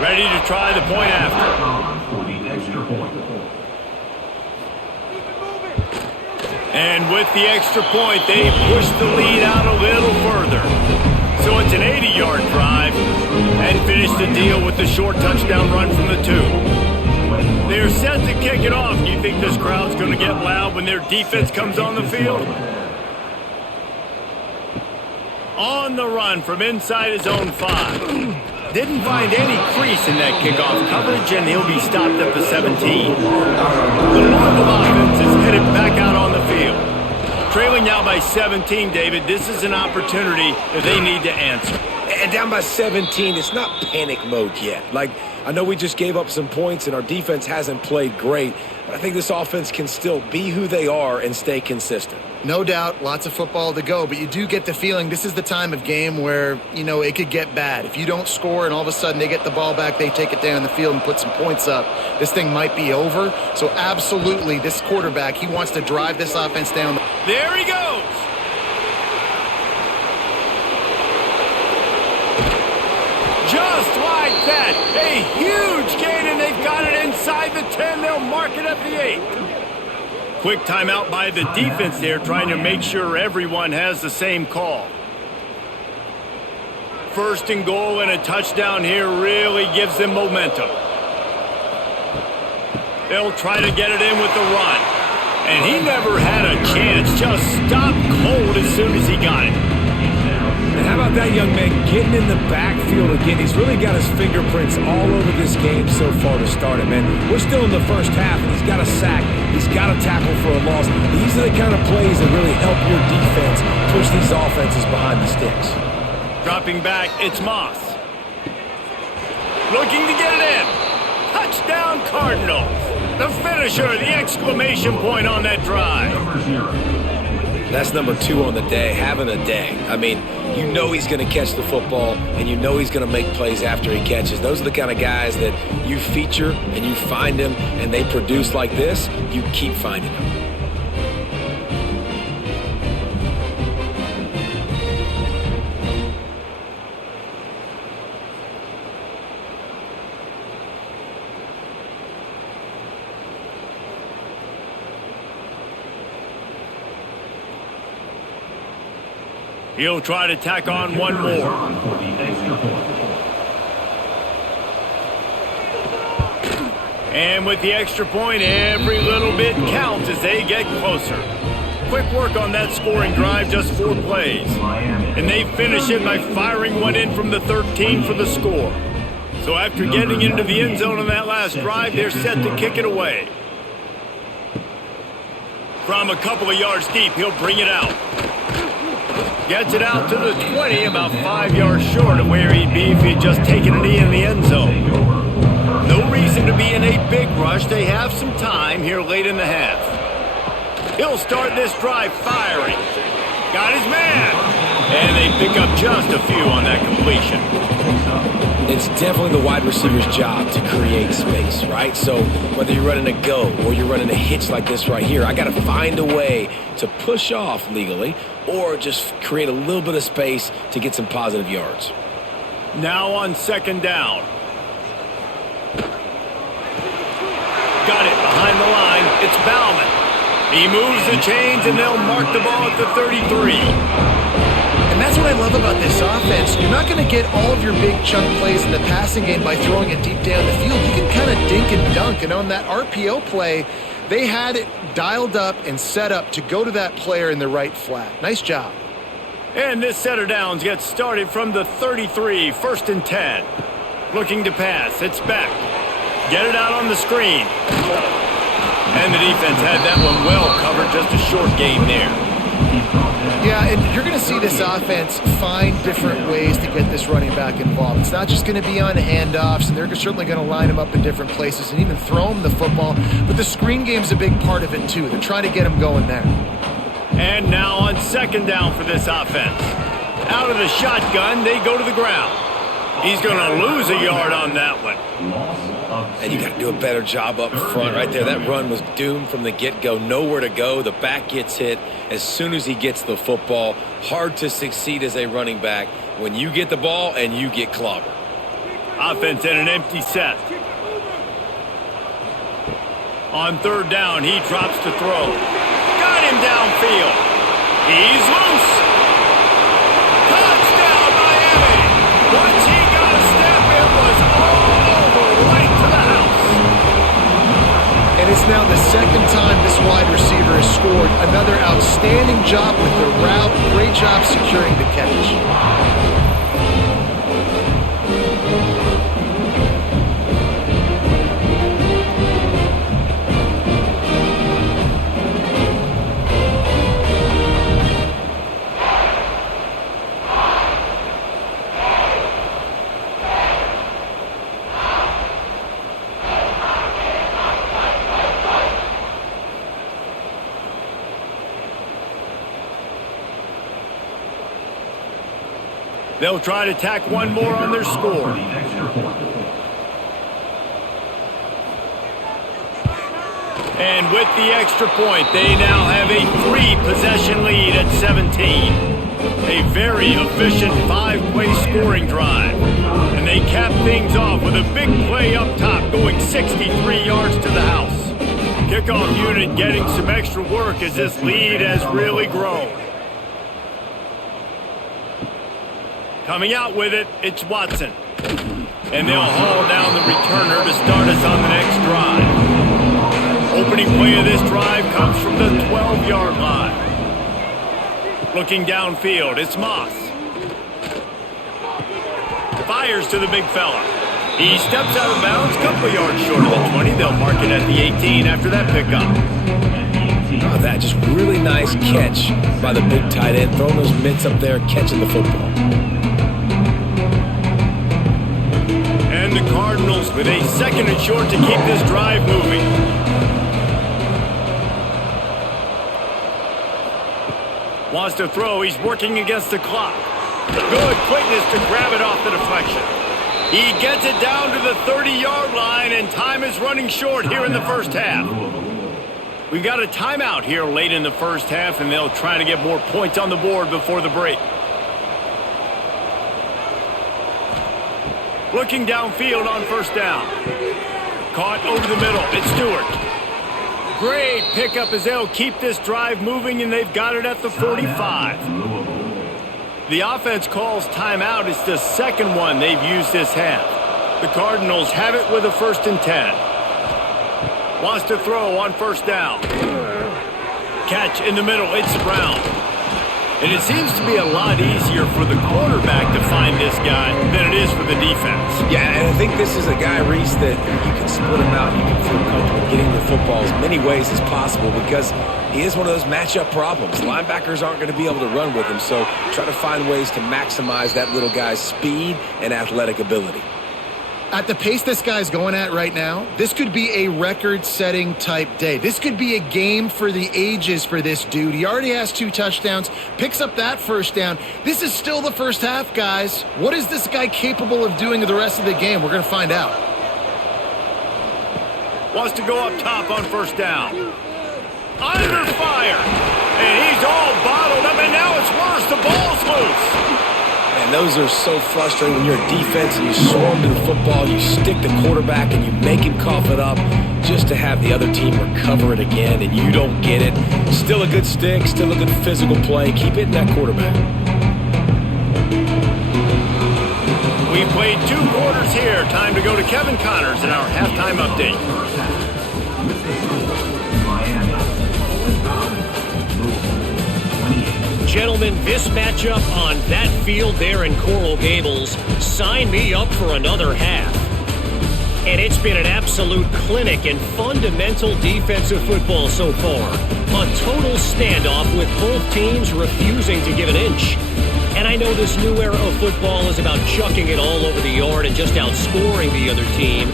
Ready to try the point after. For the extra point. And with the extra point, they push the lead out a little further. So it's an 80-yard drive and finish the deal with the short touchdown run from the 2. They're set to kick it off. Do you think this crowd's going to get loud when their defense comes on the field? On the run from inside his own 5. Didn't find any crease in that kickoff coverage, and he'll be stopped at the 17. The Louisville offense is headed back out on the field. Trailing now by 17, David, this is an opportunity that they need to answer. And down by 17, it's not panic mode yet. Like, I know we just gave up some points and our defense hasn't played great, but I think this offense can still be who they are and stay consistent. No doubt, lots of football to go, but you do get the feeling this is the time of game where, you know, it could get bad. If you don't score and all of a sudden they get the ball back, they take it down the field and put some points up, this thing might be over. So absolutely, this quarterback, he wants to drive this offense down. There he goes. Just like that, a huge gain, and they've got it inside the 10. They'll mark it at the 8. Quick timeout by the defense there, trying to make sure everyone has the same call. First and goal and a touchdown here really gives them momentum. They'll try to get it in with the run. And he never had a chance, just stopped cold as soon as he got it. And how about that young man getting in the backfield again? He's really got his fingerprints all over this game so far to start it, man. We're still in the first half, and he's got a sack. He's got a tackle for a loss. These are the kind of plays that really help your defense push these offenses behind the sticks. Dropping back, it's Moss. Looking to get it in. Touchdown Cardinals. The finisher, the exclamation point on that drive. That's number 2 on the day, having a day. I mean, you know he's going to catch the football, and you know he's going to make plays after he catches. Those are the kind of guys that you feature and you find them, and they produce like this, you keep finding them. He'll try to tack on one more. And with the extra point, every little bit counts as they get closer. Quick work on that scoring drive, just 4 plays. And they finish it by firing one in from the 13 for the score. So after getting into the end zone on that last drive, they're set to kick it away. From a couple of yards deep, he'll bring it out. Gets it out to the 20, about 5 yards short of where he'd be if he'd just taken a knee in the end zone. No reason to be in a big rush. They have some time here late in the half. He'll start this drive firing. Got his man. And they pick up just a few on that completion. It's definitely the wide receiver's job to create space, right? So whether you're running a go or you're running a hitch like this right here, I got to find a way to push off legally or just create a little bit of space to get some positive yards. Now on second down. Got it behind the line. It's Bauman. He moves the chains and they'll mark the ball at the 33. And that's what I love about this offense. You're not going to get all of your big chunk plays in the passing game by throwing it deep down the field. You can kind of dink and dunk. And on that RPO play, they had it dialed up and set up to go to that player in the right flat. Nice job. And this set of downs gets started from the 33, 1st and 10. Looking to pass. It's back. Get it out on the screen. And the defense had that one well covered. Just a short game there. Yeah, and you're going to see this offense find different ways to get this running back involved. It's not just going to be on handoffs, and they're certainly going to line him up in different places and even throw him the football. But the screen game's a big part of it, too. They're trying to get him going there. And now on second down for this offense. Out of the shotgun, they go to the ground. He's going to lose a yard on that one. And you got to do a better job up front right there. That run was doomed from the get-go. Nowhere to go. The back gets hit as soon as he gets the football. Hard to succeed as a running back when you get the ball and you get clobbered. Offense in an empty set. On third down, he drops to throw. Got him downfield. He's loose. Touchdown, Miami. Once he got a step, it was all over, right to the house. And it's now the second time this wide receiver has scored. Another outstanding job with the route. Great job securing the catch. They'll try to tack one more on their score. And with the extra point, they now have a 3-possession lead at 17. A very efficient 5-play scoring drive. And they cap things off with a big play up top, going 63 yards to the house. Kickoff unit getting some extra work as this lead has really grown. Coming out with it, it's Watson. And they'll haul down the returner to start us on the next drive. Opening play of this drive comes from the 12-yard line. Looking downfield, it's Moss. Fires to the big fella. He steps out of bounds, a couple of yards short of the 20. They'll mark it at the 18 after that pickup. Oh, that just really nice catch by the big tight end. Throwing those mitts up there, catching the football. And the Cardinals with a 2nd and short to keep this drive moving. Wants to throw. He's working against the clock. Good quickness to grab it off the deflection. He gets it down to the 30-yard line, and time is running short here in the first half. We've got a timeout here late in the first half, and they'll try to get more points on the board before the break. Looking downfield on first down. Caught over the middle. It's Stewart. Great pickup as they'll keep this drive moving, and they've got it at the 45. The offense calls timeout. It's the second one they've used this half. The Cardinals have it with a 1st and 10. Wants to throw on first down. Catch in the middle. It's Brown. And it seems to be a lot easier for the quarterback to find this guy than it is for the defense. Yeah, and I think this is a guy, Reese, that you can split him out. You can feel comfortable getting the football as many ways as possible because he is one of those matchup problems. Linebackers aren't going to be able to run with him, so try to find ways to maximize that little guy's speed and athletic ability. At the pace this guy's going at right now, this could be a record-setting type day. This could be a game for the ages for this dude. He already has 2 touchdowns, picks up that first down. This is still the first half, guys. What is this guy capable of doing the rest of the game? We're going to find out. Wants to go up top on first down. Under fire. And he's all bottled up, and now it's worse. The ball's loose. And those are so frustrating when you're a defense and you swarm to the football, you stick the quarterback and you make him cough it up just to have the other team recover it again, and you don't get it. Still a good stick, still a good physical play. Keep hitting that quarterback. We've played 2 quarters here. Time to go to Kevin Connors in our halftime update. Gentlemen, this matchup on that field there in Coral Gables, sign me up for another half. And it's been an absolute clinic in fundamental defensive football so far. A total standoff with both teams refusing to give an inch. And I know this new era of football is about chucking it all over the yard and just outscoring the other team.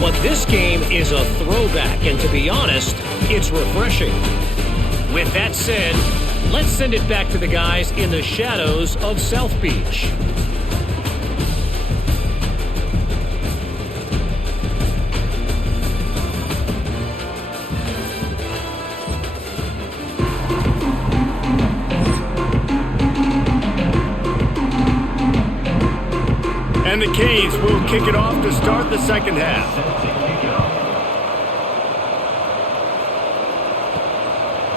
But this game is a throwback, and to be honest, it's refreshing. With that said, let's send it back to the guys in the shadows of South Beach. And the Canes will kick it off to start the second half.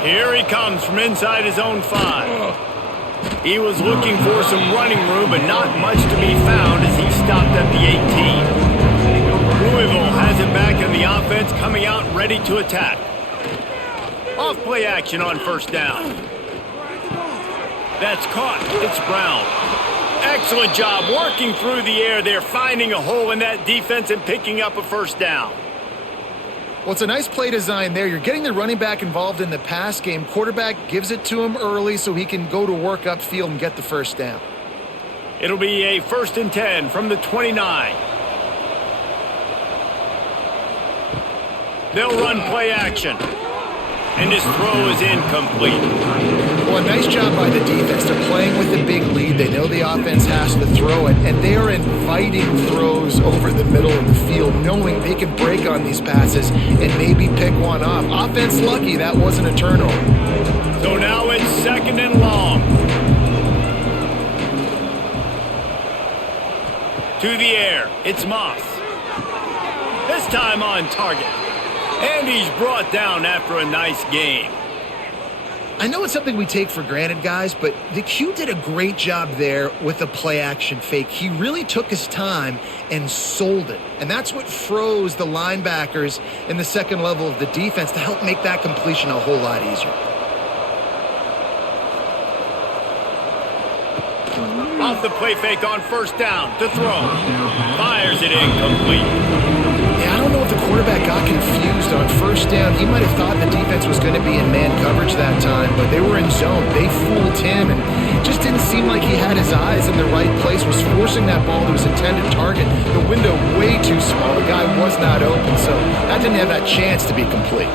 Here he comes from inside his own 5. He was looking for some running room, but not much to be found as he stopped at the 18. Louisville has it back in the offense, coming out ready to attack. Off play action on first down. That's caught. It's Brown. Excellent job working through the air there, finding a hole in that defense and picking up a first down. Well, it's a nice play design there. You're getting the running back involved in the pass game. Quarterback gives it to him early so he can go to work upfield and get the first down. It'll be a 1st and 10 from the 29. They'll run play action. And his throw is incomplete. Well, a nice job by the defense. They're playing with a big lead. They know the offense has to throw it, and they are inviting throws over the middle of the field, knowing they can break on these passes and maybe pick one off. Offense lucky that wasn't a turnover. So now it's 2nd and long. To the air, it's Moss. This time on target. And he's brought down after a nice game. I know it's something we take for granted, guys, but the Q did a great job there with the play-action fake. He really took his time and sold it. And that's what froze the linebackers in the second level of the defense to help make that completion a whole lot easier. Off the play fake on first down to throw. Fires it incomplete. Yeah, I don't know if the quarterback got confused on first down. He might have thought the defense was going to be in man coverage that time, but they were in zone. They fooled him, and it just didn't seem like he had his eyes in the right place, was forcing that ball to his intended target. The window way too small. The guy was not open, so that didn't have that chance to be complete.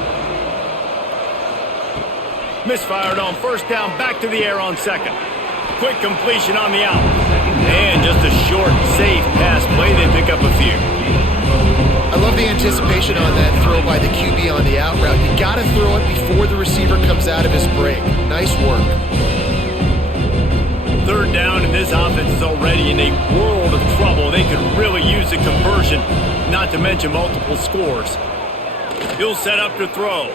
Misfired on first down, back to the air on second. Quick completion on the out. And just a short, safe pass play. They pick up a few. I love the anticipation on that throw by the QB on the out route. You got to throw it before the receiver comes out of his break. Nice work. 3rd down, and this offense is already in a world of trouble. They could really use a conversion, not to mention multiple scores. He'll set up to throw.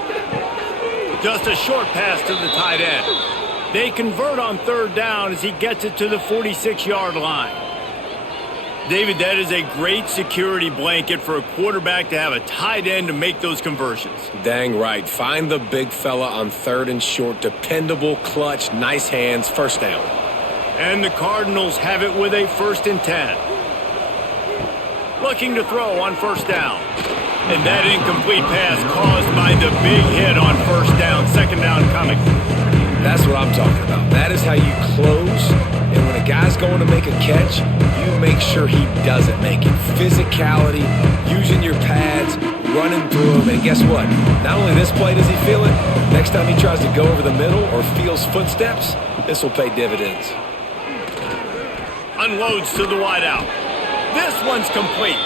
Just a short pass to the tight end. They convert on 3rd down as he gets it to the 46-yard line. David, that is a great security blanket for a quarterback to have a tight end to make those conversions. Dang right. Find the big fella on 3rd and short. Dependable, clutch, nice hands, first down. And the Cardinals have it with a 1st and 10. Looking to throw on first down. And that incomplete pass caused by the big hit on first down. 2nd down coming. That's what I'm talking about. That is how you close. And when a guy's going to make a catch, you make sure he doesn't make it. Physicality, using your pads, running through them. And guess what? Not only this play does he feel it, next time he tries to go over the middle or feels footsteps, this will pay dividends. Unloads to the wideout. This one's complete.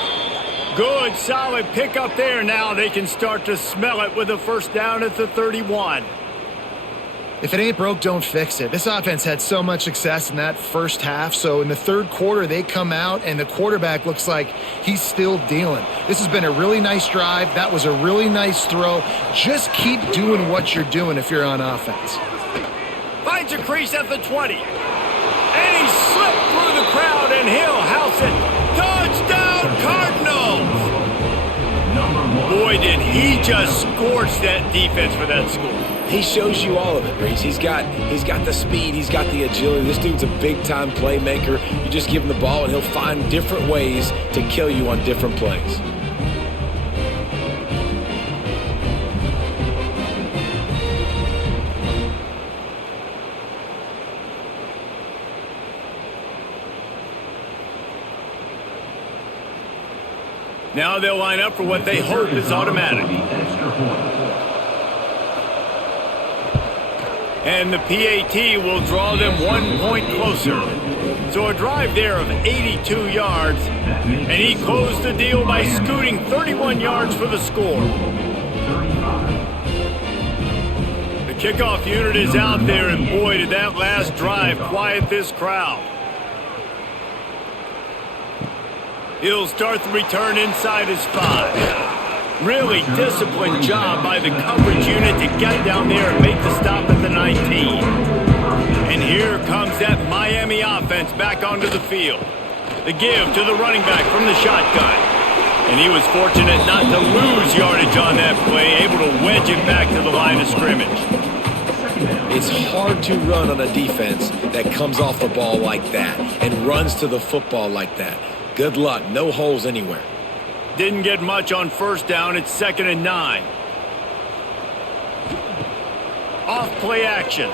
Good, solid pickup there. Now they can start to smell it with a first down at the 31. If it ain't broke, don't fix it. This offense had so much success in that first half, so in the 3rd quarter, they come out, and the quarterback looks like he's still dealing. This has been a really nice drive. That was a really nice throw. Just keep doing what you're doing if you're on offense. Finds a crease at the 20. And he slipped through the crowd, and he'll house it. Touchdown, Cardinals! Boy, did he just scorch that defense for that score. He shows you all of it, Reese. He's got the speed. He's got the agility. This dude's a big-time playmaker. You just give him the ball, and he'll find different ways to kill you on different plays. Now they'll line up for what they hope is automatic. And the PAT will draw them 1 point closer. So a drive there of 82 yards. And he closed the deal by scooting 31 yards for the score. The kickoff unit is out there, and boy, did that last drive quiet this crowd. He'll start the return inside his 5. Really disciplined job by the coverage unit to get down there and make the stop at the 19. And here comes that Miami offense back onto the field. The give to the running back from the shotgun. And he was fortunate not to lose yardage on that play, able to wedge it back to the line of scrimmage. It's hard to run on a defense that comes off the ball like that and runs to the football like that. Good luck. No holes anywhere. Didn't get much on first down. It's 2nd and 9. Off play action.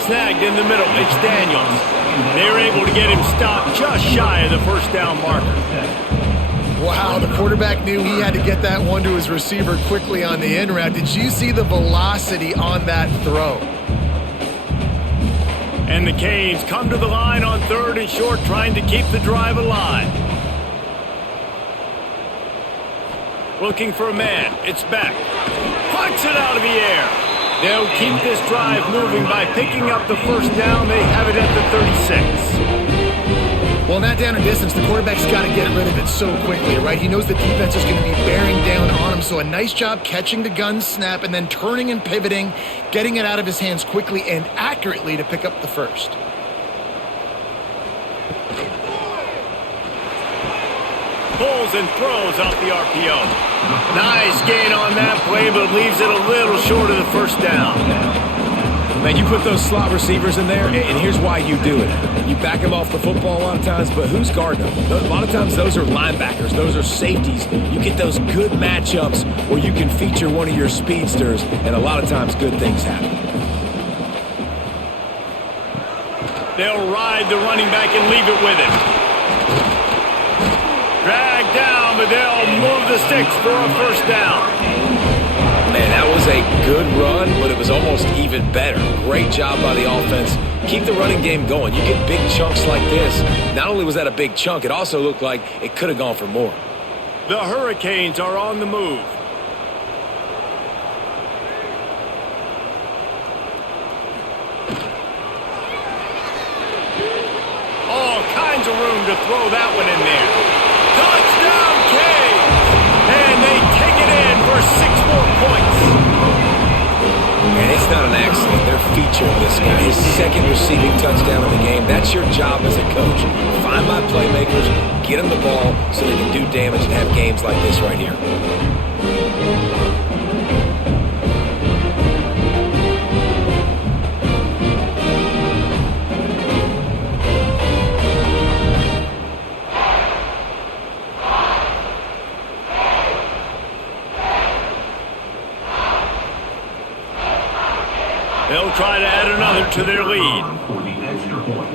Snagged in the middle. It's Daniels. They're able to get him stopped just shy of the first down marker. Wow, the quarterback knew he had to get that one to his receiver quickly on the in route. Did you see the velocity on that throw? And the Canes come to the line on 3rd and short, trying to keep the drive alive. Looking for a man. It's back. Puts it out of the air. They'll keep this drive moving by picking up the first down. They have it at the 36. Well, not down a distance, the quarterback's got to get rid of it so quickly, right? He knows the defense is going to be bearing down on him, so a nice job catching the gun snap and then turning and pivoting, getting it out of his hands quickly and accurately to pick up the first. Pulls and throws off the RPO. Nice gain on that play, but leaves it a little short of the first down. Man, you put those slot receivers in there, and here's why you do it. You back them off the football a lot of times, but who's guarding them? A lot of times those are linebackers. Those are safeties. You get those good matchups where you can feature one of your speedsters, and a lot of times good things happen. They'll ride the running back and leave it with him. Dragged down, but they'll move the sticks for a first down. Man, that was a good run, but it was almost even better. Great job by the offense. Keep the running game going. You get big chunks like this. Not only was that a big chunk, it also looked like it could have gone for more. The Hurricanes are on the move. All kinds of room to throw that one in there. Touchdown, Canes! And they take it in for 6 more points. And it's not an accident. They're featuring this guy. His 2nd receiving touchdown of the game. That's your job as a coach. Find my playmakers, get them the ball so they can do damage and have games like this right here. They'll try to add another to their lead. For the extra point.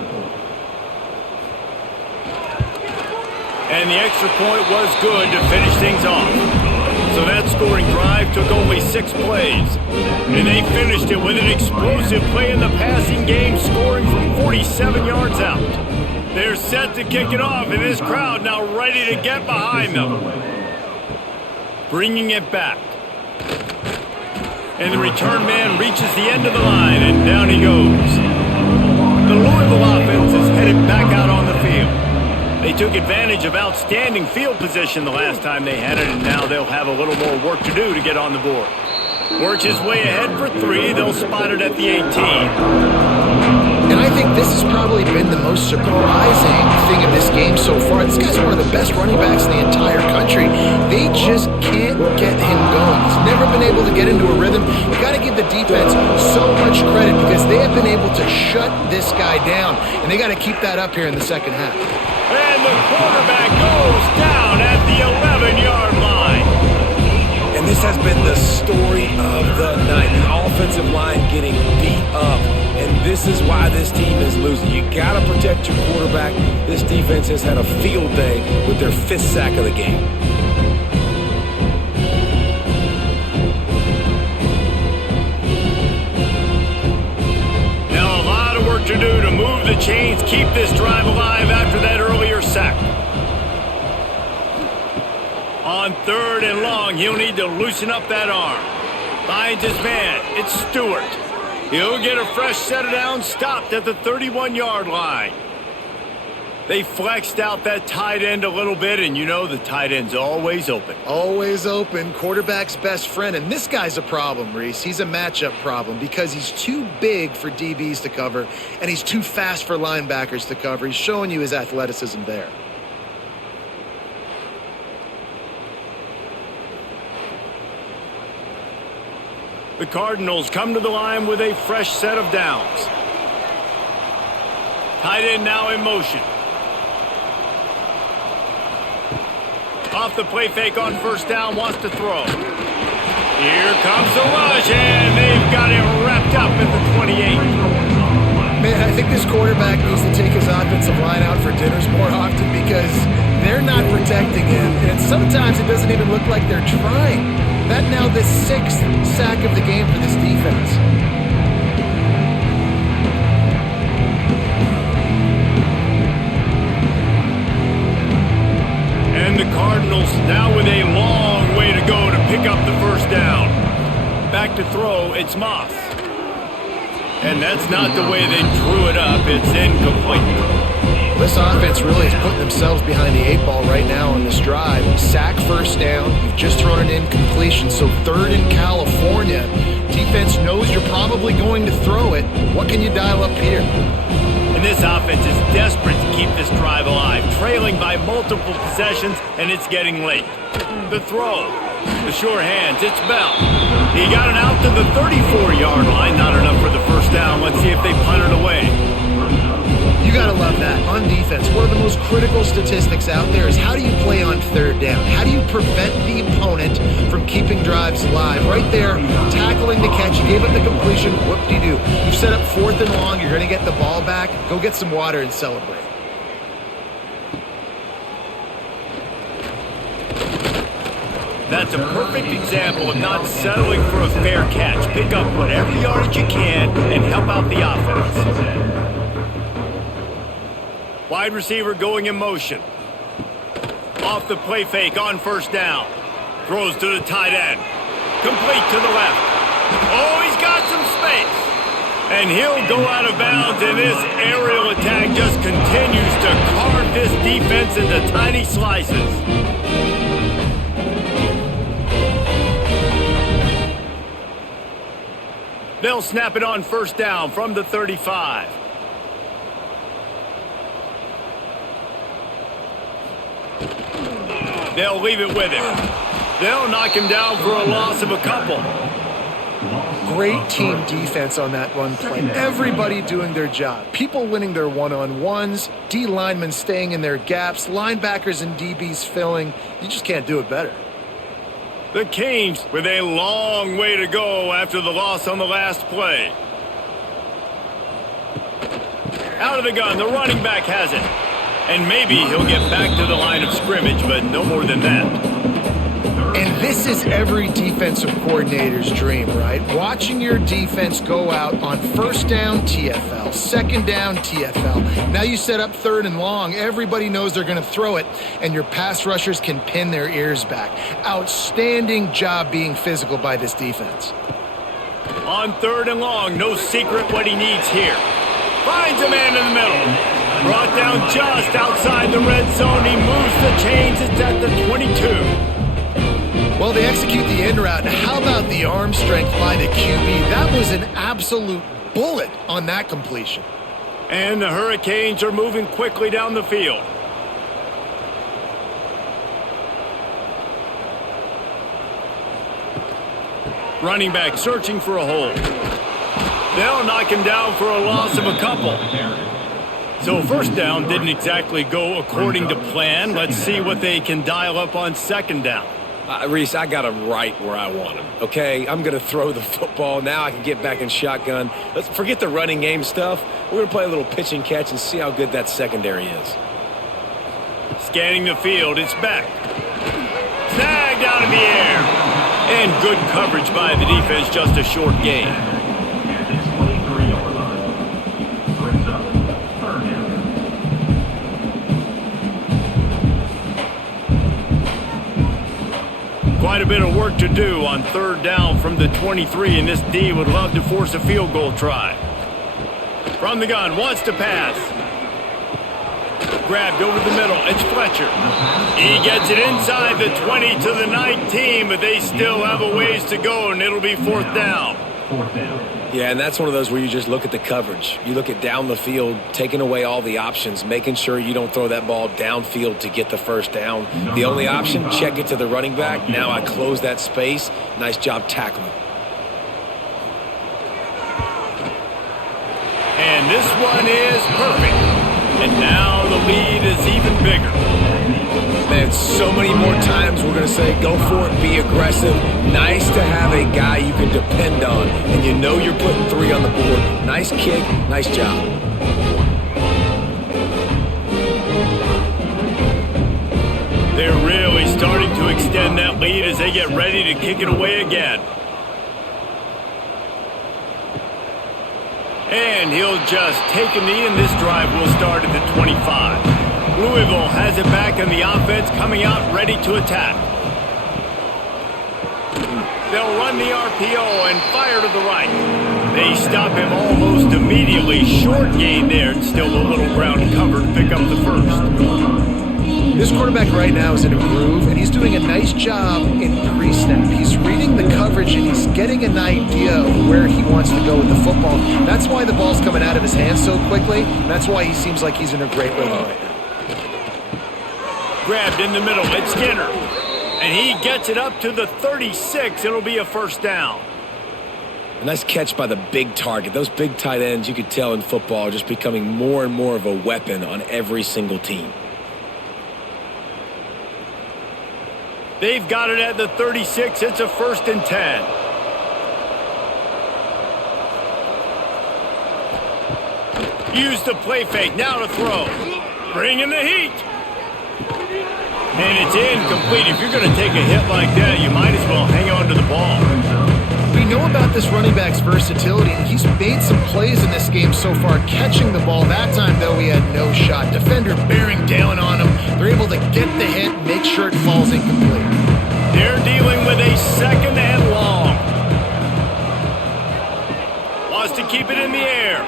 And the extra point was good to finish things off. So that scoring drive took only 6 plays. And they finished it with an explosive play in the passing game, scoring from 47 yards out. They're set to kick it off, and this crowd now ready to get behind them. Bringing it back. And the return man reaches the end of the line, and down he goes. The Louisville offense is headed back out on the field. They took advantage of outstanding field position the last time they had it, and now they'll have a little more work to do to get on the board. Works his way ahead for 3. They'll spot it at the 18. And I think this has probably been the most surprising thing of this game so far. This guy's one of the best running backs in the entire country. They just can't get him going. He's never been able to get into a rhythm. You got to give the defense so much credit because they have been able to shut this guy down. And they got to keep that up here in the second half. And the quarterback goes down at the 11-yard line. And this has been the story of the night. The offensive line getting beat up. And this is why this team is losing. You got to protect your quarterback. This defense has had a field day with their 5th sack of the game. Now a lot of work to do to move the chains, keep this drive alive after that earlier sack. On 3rd and long, he'll need to loosen up that arm. Finds his man. It's Stewart. He'll get a fresh set of downs, stopped at the 31-yard line. They flexed out that tight end a little bit, and you know the tight end's always open. Always open, quarterback's best friend. And this guy's a problem, Reese. He's a matchup problem because he's too big for DBs to cover, and he's too fast for linebackers to cover. He's showing you his athleticism there. The Cardinals come to the line with a fresh set of downs. Tight end now in motion. Off the play fake on first down, wants to throw. Here comes the rush, and they've got it wrapped up at the 28. Man, I think this quarterback needs to take his offensive line out for dinners more often because they're not protecting him, and sometimes it doesn't even look like they're trying. That now the 6th sack of the game for this defense. And the Cardinals now with a long way to go to pick up the first down. Back to throw, it's Moss. And that's not the way they drew it up. It's incomplete. This offense really is putting themselves behind the 8 ball right now on this drive. Sack first down. You've just thrown an incompletion, so 3rd in California. Defense knows you're probably going to throw it. What can you dial up here? And this offense is desperate to keep this drive alive, trailing by multiple possessions, and it's getting late. The throw, the sure hands, it's Bell. He got it out to the 34-yard line, not enough for the first down. Let's see if they punt it away. You gotta love that. On defense, one of the most critical statistics out there is how do you play on 3rd down? How do you prevent the opponent from keeping drives alive? Right there, tackling the catch, you gave up the completion, whoop-de-doo. You've set up 4th and long, you're gonna get the ball back, go get some water and celebrate. That's a perfect example of not settling for a fair catch. Pick up whatever yardage you can and help out the offense. Wide receiver going in motion. Off the play fake on first down. Throws to the tight end. Complete to the left. Oh, he's got some space. And he'll go out of bounds, and this aerial attack just continues to carve this defense into tiny slices. They'll snap it on first down from the 35. They'll leave it with him. They'll knock him down for a loss of a couple. Great team defense on that run play. Everybody doing their job. People winning their one-on-ones, D linemen staying in their gaps, linebackers and DBs filling. You just can't do it better. The Canes with a long way to go after the loss on the last play. Out of the gun, the running back has it. And maybe he'll get back to the line of scrimmage, but no more than that. And this is every defensive coordinator's dream, right? Watching your defense go out on first down, TFL, 2nd down, TFL. Now you set up 3rd and long. Everybody knows they're going to throw it, and your pass rushers can pin their ears back. Outstanding job being physical by this defense. On 3rd and long, no secret what he needs here. Finds a man in the middle. Brought down just outside the red zone. He moves the chains. It's at the 22. Well, they execute the end route. How about the arm strength by the QB? That was an absolute bullet on that completion. And the Hurricanes are moving quickly down the field. Running back searching for a hole. They'll knock him down for a loss of a couple. So first down didn't exactly go according to plan. Let's see what they can dial up on 2nd down. Reese, I got him right where I want him, okay? I'm going to throw the football. Now I can get back in shotgun. Let's forget the running game stuff. We're going to play a little pitch and catch and see how good that secondary is. Scanning the field, it's back. Snagged out in the air. And good coverage by the defense, just a short gain. Quite a bit of work to do on 3rd down from the 23, and this D would love to force a field goal try. From the gun, wants to pass. grabbed over the middle. It's Fletcher. He gets it inside the 20 to the 19, but they still have a ways to go, and it'll be fourth down. Fourth down. Yeah, and that's one of those where you just look at the coverage. You look at down the field, taking away all the options, making sure you don't throw that ball downfield to get the first down. The only option, check it to the running back. Now I close that space. Nice job tackling. And this one is perfect. And now the lead is even bigger. Man, so many more times we're going to say, go for it, be aggressive. Nice to have a guy you can depend on, and you know you're putting 3 on the board. Nice kick, nice job. They're really starting to extend that lead as they get ready to kick it away again. And he'll just take a knee, and this drive will start at the 25. Louisville has it back, and the offense coming out ready to attack. They'll run the RPO and fire to the right. They stop him almost immediately. Short gain there, and still a little ground cover to pick up the first. This quarterback right now is in a groove, and he's doing a nice job in pre-snap. He's reading the coverage, and he's getting an idea of where he wants to go with the football. That's why the ball's coming out of his hands so quickly. That's why he seems like he's in a great rhythm right now. Grabbed in the middle, it's Skinner. And he gets it up to the 36. It'll be a first down. A nice catch by the big target. Those big tight ends, you could tell in football, are just becoming more and more of a weapon on every single team. They've got it at the 36. It's a 1st and 10. Use the play fake. Now to throw. Bring in the heat. And it's incomplete. If you're going to take a hit like that, you might as well hang on to the ball. We know about this running back's versatility, and he's made some plays in this game so far, catching the ball. That time, though, he had no shot. Defender bearing down on him. They're able to get the hit and make sure it falls incomplete. They're dealing with a 2nd and long. Wants to keep it in the air.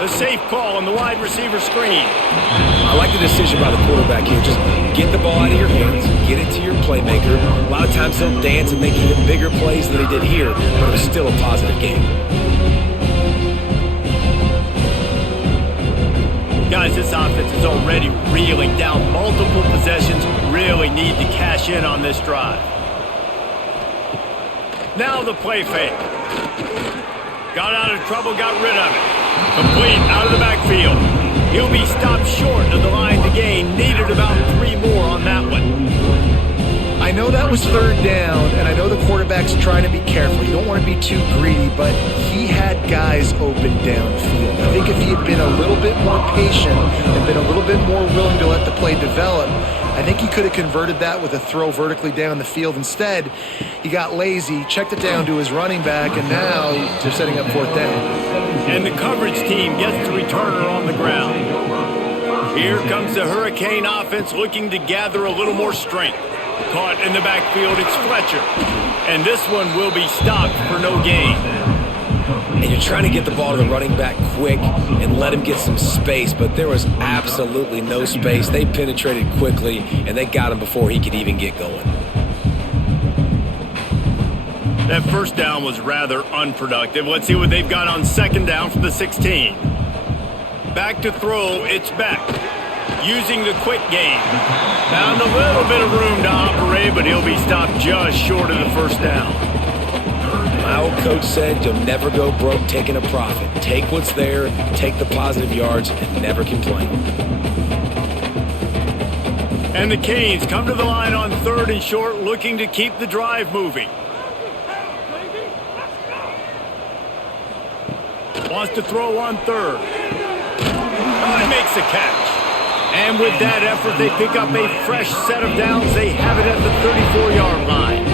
A safe call on the wide receiver screen. I like the decision by the quarterback here. Just get the ball out of your hands, get it to your playmaker. A lot of times they'll dance and make even bigger plays than he did here, but it was still a positive game. Guys, this offense is already reeling down multiple possessions. Really need to cash in on this drive. Now the play fake. Got out of trouble, got rid of it. Complete out of the backfield. He'll be stopped short of the line to gain. Needed about 3 more on that one. I know that was 3rd down, and I know the quarterback's trying to be careful. You don't want to be too greedy, but he had guys open downfield. I think if he had been a little bit more patient and been a little bit more willing to let the play develop, I think he could have converted that with a throw vertically down the field. Instead, he got lazy, checked it down to his running back, and now they're setting up 4th down. And the coverage team gets the returner on the ground. Here comes the Hurricane offense looking to gather a little more strength. Caught in the backfield, it's Fletcher. And this one will be stopped for no gain. And you're trying to get the ball to the running back quick and let him get some space, but there was absolutely no space. They penetrated quickly, and they got him before he could even get going. That first down was rather unproductive. Let's see what they've got on 2nd down from the 16. Back to throw, it's back. Using the quick game. Found a little bit of room to operate, but he'll be stopped just short of the 1st down. My old coach said you'll never go broke taking a profit. Take what's there, take the positive yards, and never complain. And the Canes come to the line on 3rd and short, looking to keep the drive moving. Wants to throw on 3rd. Oh, he makes the catch. And with that effort, they pick up a fresh set of downs. They have it at the 34-yard line.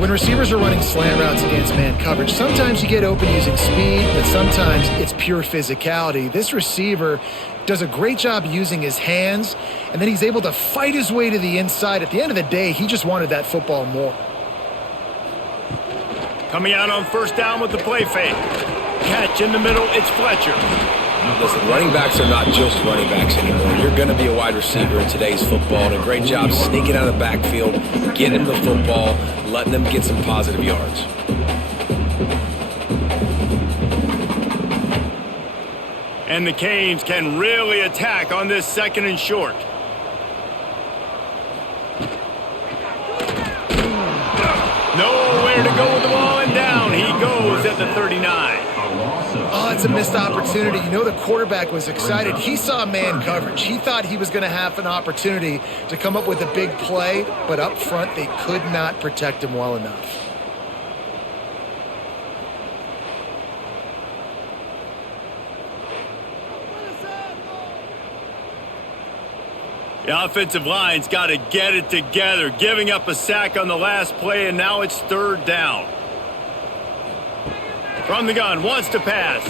When receivers are running slant routes against man coverage, sometimes you get open using speed, but sometimes it's pure physicality. This receiver does a great job using his hands, and then he's able to fight his way to the inside. At the end of the day, he just wanted that football more. Coming out on 1st down with the play fake. Catch in the middle, it's Fletcher. Listen, running backs are not just running backs anymore. You're going to be a wide receiver in today's football, and a great job sneaking out of the backfield, getting them the football, letting them get some positive yards. And the Canes can really attack on this 2nd and short. Nowhere to go with the ball, and down he goes at the 39. Oh, it's a missed opportunity. You know the quarterback was excited. He saw man coverage. He thought he was going to have an opportunity to come up with a big play, but up front they could not protect him well enough. The offensive line's got to get it together, giving up a sack on the last play, and now it's 3rd down. From the gun, wants to pass.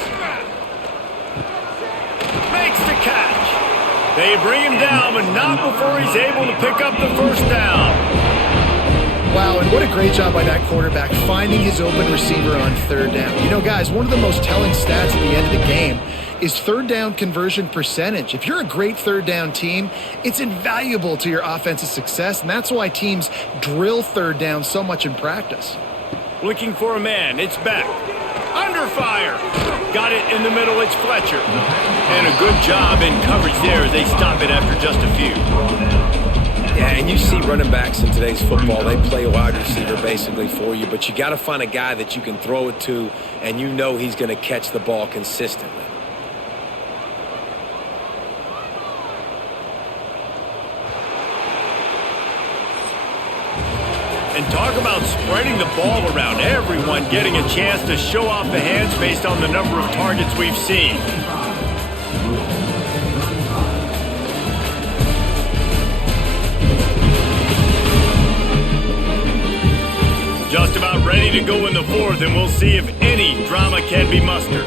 Makes the catch. They bring him down, but not before he's able to pick up the 1st down. Wow, and what a great job by that quarterback finding his open receiver on 3rd down. You know, guys, one of the most telling stats at the end of the game is 3rd down conversion percentage. If you're a great 3rd down team, it's invaluable to your offensive success, and that's why teams drill 3rd down so much in practice. Looking for a man. It's back. Under fire. Got it in the middle. It's Fletcher. And a good job in coverage there as they stop it after just a few. Yeah, and you see running backs in today's football, they play a wide receiver basically for you, but you got to find a guy that you can throw it to, and you know he's going to catch the ball consistently. And talk about spreading the ball around. Everyone getting a chance to show off the hands based on the number of targets we've seen. Just about ready to go in the 4th, and we'll see if any drama can be mustered.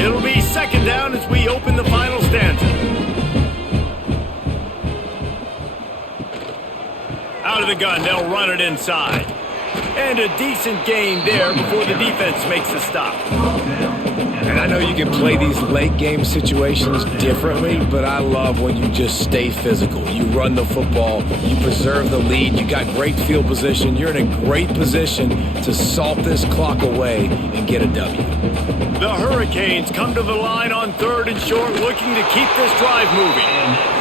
It'll be 2nd down as we open the final stanza. Out of the gun, they'll run it inside. And a decent gain there before the defense makes the stop. And I know you can play these late game situations differently, but I love when you just stay physical. You run the football, you preserve the lead, you got great field position, you're in a great position to salt this clock away and get a W. The Hurricanes come to the line on 3rd and short, looking to keep this drive moving.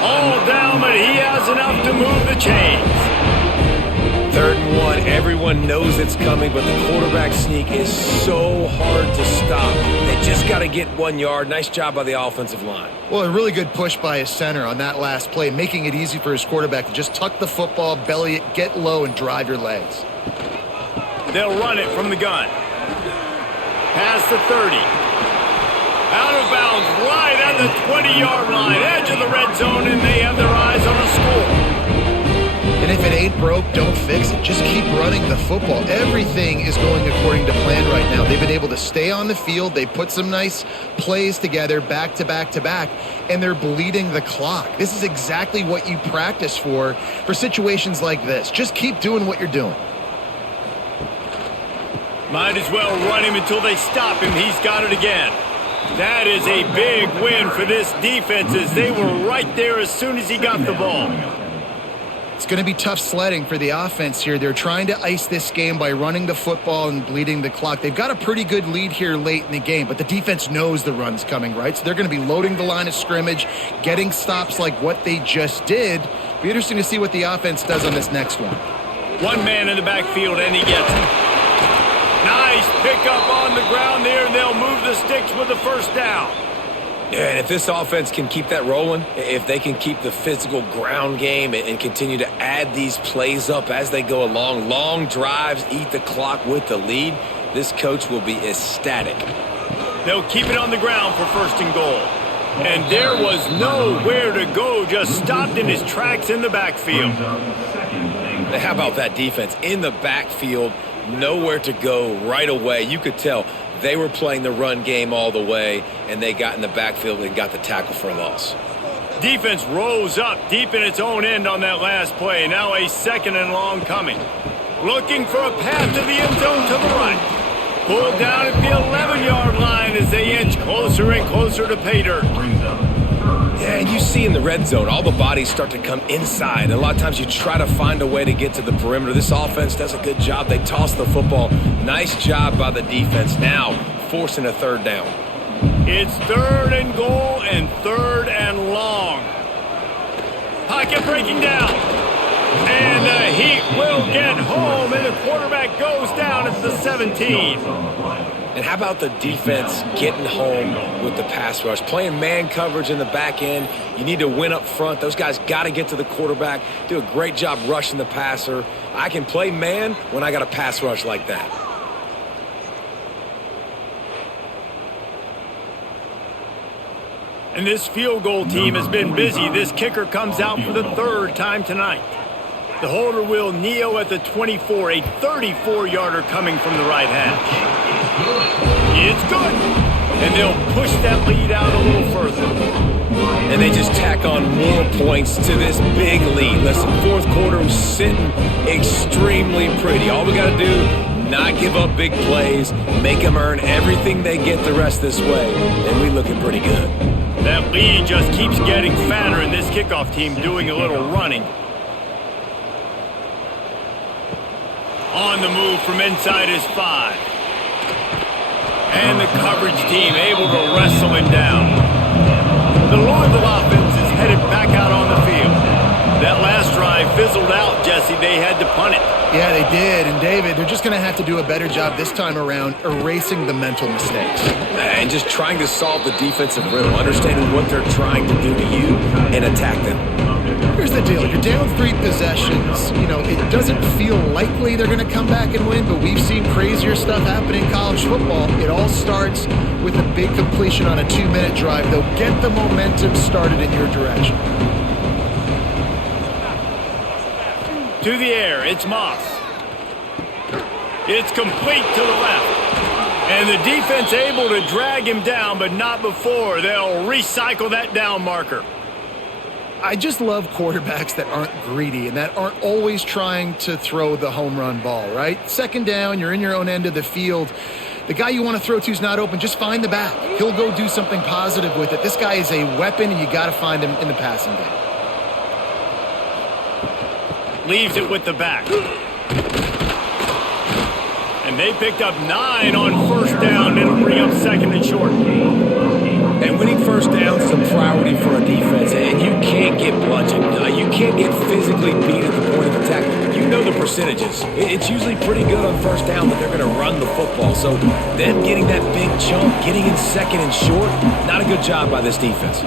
All down, but he has enough to move the chains. 3rd and 1, everyone knows it's coming, but the quarterback sneak is so hard to stop. They just got to get 1 yard. Nice job by the offensive line. Well, a really good push by his center on that last play, making it easy for his quarterback to just tuck the football, belly it, get low, and drive your legs. They'll run it from the gun. Past the 30. Out of bounds, right at the 20-yard line, edge of the red zone, and they have their eyes on a score. And if it ain't broke, don't fix it. Just keep running the football. Everything is going according to plan right now. They've been able to stay on the field. They put some nice plays together back to back to back, and they're bleeding the clock. This is exactly what you practice for situations like this. Just keep doing what you're doing. Might as well run him until they stop him. He's got it again. That is a big win for this defense as they were right there as soon as he got the ball. It's going to be tough sledding for the offense here. They're trying to ice this game by running the football and bleeding the clock. They've got a pretty good lead here late in the game, but the defense knows the run's coming, right? So they're going to be loading the line of scrimmage, getting stops like what they just did. Be interesting to see what the offense does on this next one. 1 man in the backfield, and he gets it. Nice pickup on the ground there, and they'll move the sticks with the 1st down. Yeah, and if this offense can keep that rolling, if they can keep the physical ground game and continue to add these plays up as they go along, long drives, eat the clock with the lead, this coach will be ecstatic. They'll keep it on the ground for 1st and goal. And there was nowhere to go, just stopped in his tracks in the backfield. How about that defense? In the backfield, nowhere to go right away. You could tell they were playing the run game all the way, and they got in the backfield and got the tackle for a loss. Defense rose up deep in its own end on that last play. Now a 2nd and long coming. Looking for a path to the end zone to the right. Pulled down at the 11-yard line as they inch closer and closer to pay dirt. Brings up Yeah, and you see in the red zone, all the bodies start to come inside. And a lot of times you try to find a way to get to the perimeter. This offense does a good job. They toss the football. Nice job by the defense. Now, forcing a third down. It's 3rd and goal and 3rd and long. Pocket breaking down. And the Heat will get home, and the quarterback goes down at the 17. And how about the defense getting home with the pass rush? Playing man coverage in the back end. You need to win up front. Those guys got to get to the quarterback, do a great job rushing the passer. I can play man when I got a pass rush like that. And this field goal team has been busy. This kicker comes out for the 3rd time tonight. The holder will kneel at the 24, a 34-yarder coming from the right hash. It's good. And they'll push that lead out a little further. And they just tack on more points to this big lead. Listen, 4th quarter was sitting extremely pretty. All we got to do, not give up big plays, make them earn everything they get the rest this way, and we looking pretty good. That lead just keeps getting fatter, and this kickoff team doing a little running. On the move from inside his 5. And the coverage team able to wrestle him down. The Louisville offense is headed back out on the field. That last drive fizzled out, Jesse. They had to punt it. Yeah, they did. And David, they're just going to have to do a better job this time around erasing the mental mistakes. And just trying to solve the defensive riddle, understanding what they're trying to do to you and attack them. Here's the deal. You're down 3 possessions. You know, it doesn't feel likely they're going to come back and win, but we've seen crazier stuff happen in college football. It all starts with a big completion on a 2-minute drive. They'll get the momentum started in your direction. To the air, it's Moss. It's complete to the left. And the defense able to drag him down, but not before. They'll recycle that down marker. I just love quarterbacks that aren't greedy and that aren't always trying to throw the home run ball, right? 2nd down, you're in your own end of the field. The guy you want to throw to is not open. Just find the back. He'll go do something positive with it. This guy is a weapon, and you got to find him in the passing game. Leaves it with the back. And they picked up 9 on 1st down. It'll bring up 2nd and short. And winning 1st downs is a priority for a defense, and you can't get bludgeoned. You can't get physically beat at the point of attack. You know the percentages. It's usually pretty good on 1st down that they're going to run the football. So them getting that big chunk, getting in 2nd and short, not a good job by this defense.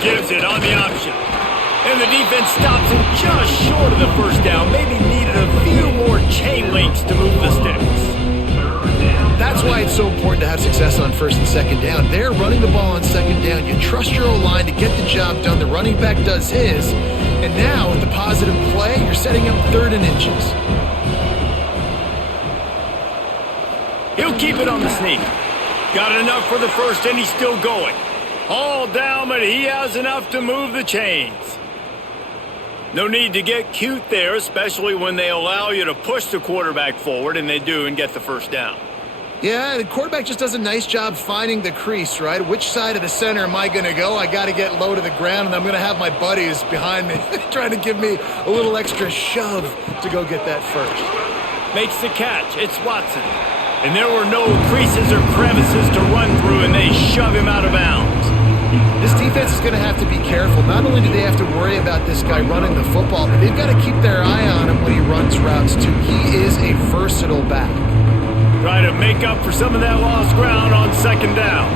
Gives it on the option. And the defense stops him just short of the 1st down. Maybe needed a few more chain links to move the sticks. That's why it's so important to have success on 1st and 2nd down. They're running the ball on 2nd down. You trust your O-line to get the job done. The running back does his. And now, with the positive play, you're setting up 3rd and inches. He'll keep it on the sneak. Got enough for the 1st, and he's still going. All down, but he has enough to move the chains. No need to get cute there, especially when they allow you to push the quarterback forward, and they do, and get the 1st down. Yeah, the quarterback just does a nice job finding the crease, right? Which side of the center am I going to go? I got to get low to the ground, and I'm going to have my buddies behind me trying to give me a little extra shove to go get that 1st. Makes the catch. It's Watson. And there were no creases or crevices to run through, and they shove him out of bounds. This defense is going to have to be careful. Not only do they have to worry about this guy running the football, but they've got to keep their eye on him when he runs routes, too. He is a versatile back. Try to make up for some of that lost ground on 2nd down.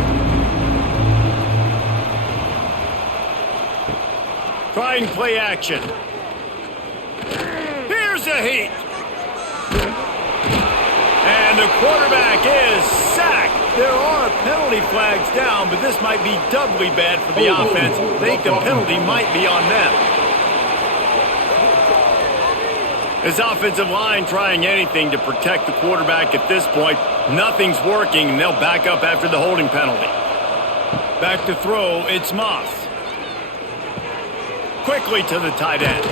Try and play action. Here's a Heat. And the quarterback is sacked. There are penalty flags down, but this might be doubly bad for the offense. I think the penalty might be on them. This offensive line trying anything to protect the quarterback at this point. Nothing's working, and they'll back up after the holding penalty. Back to throw, it's Moss. Quickly to the tight end.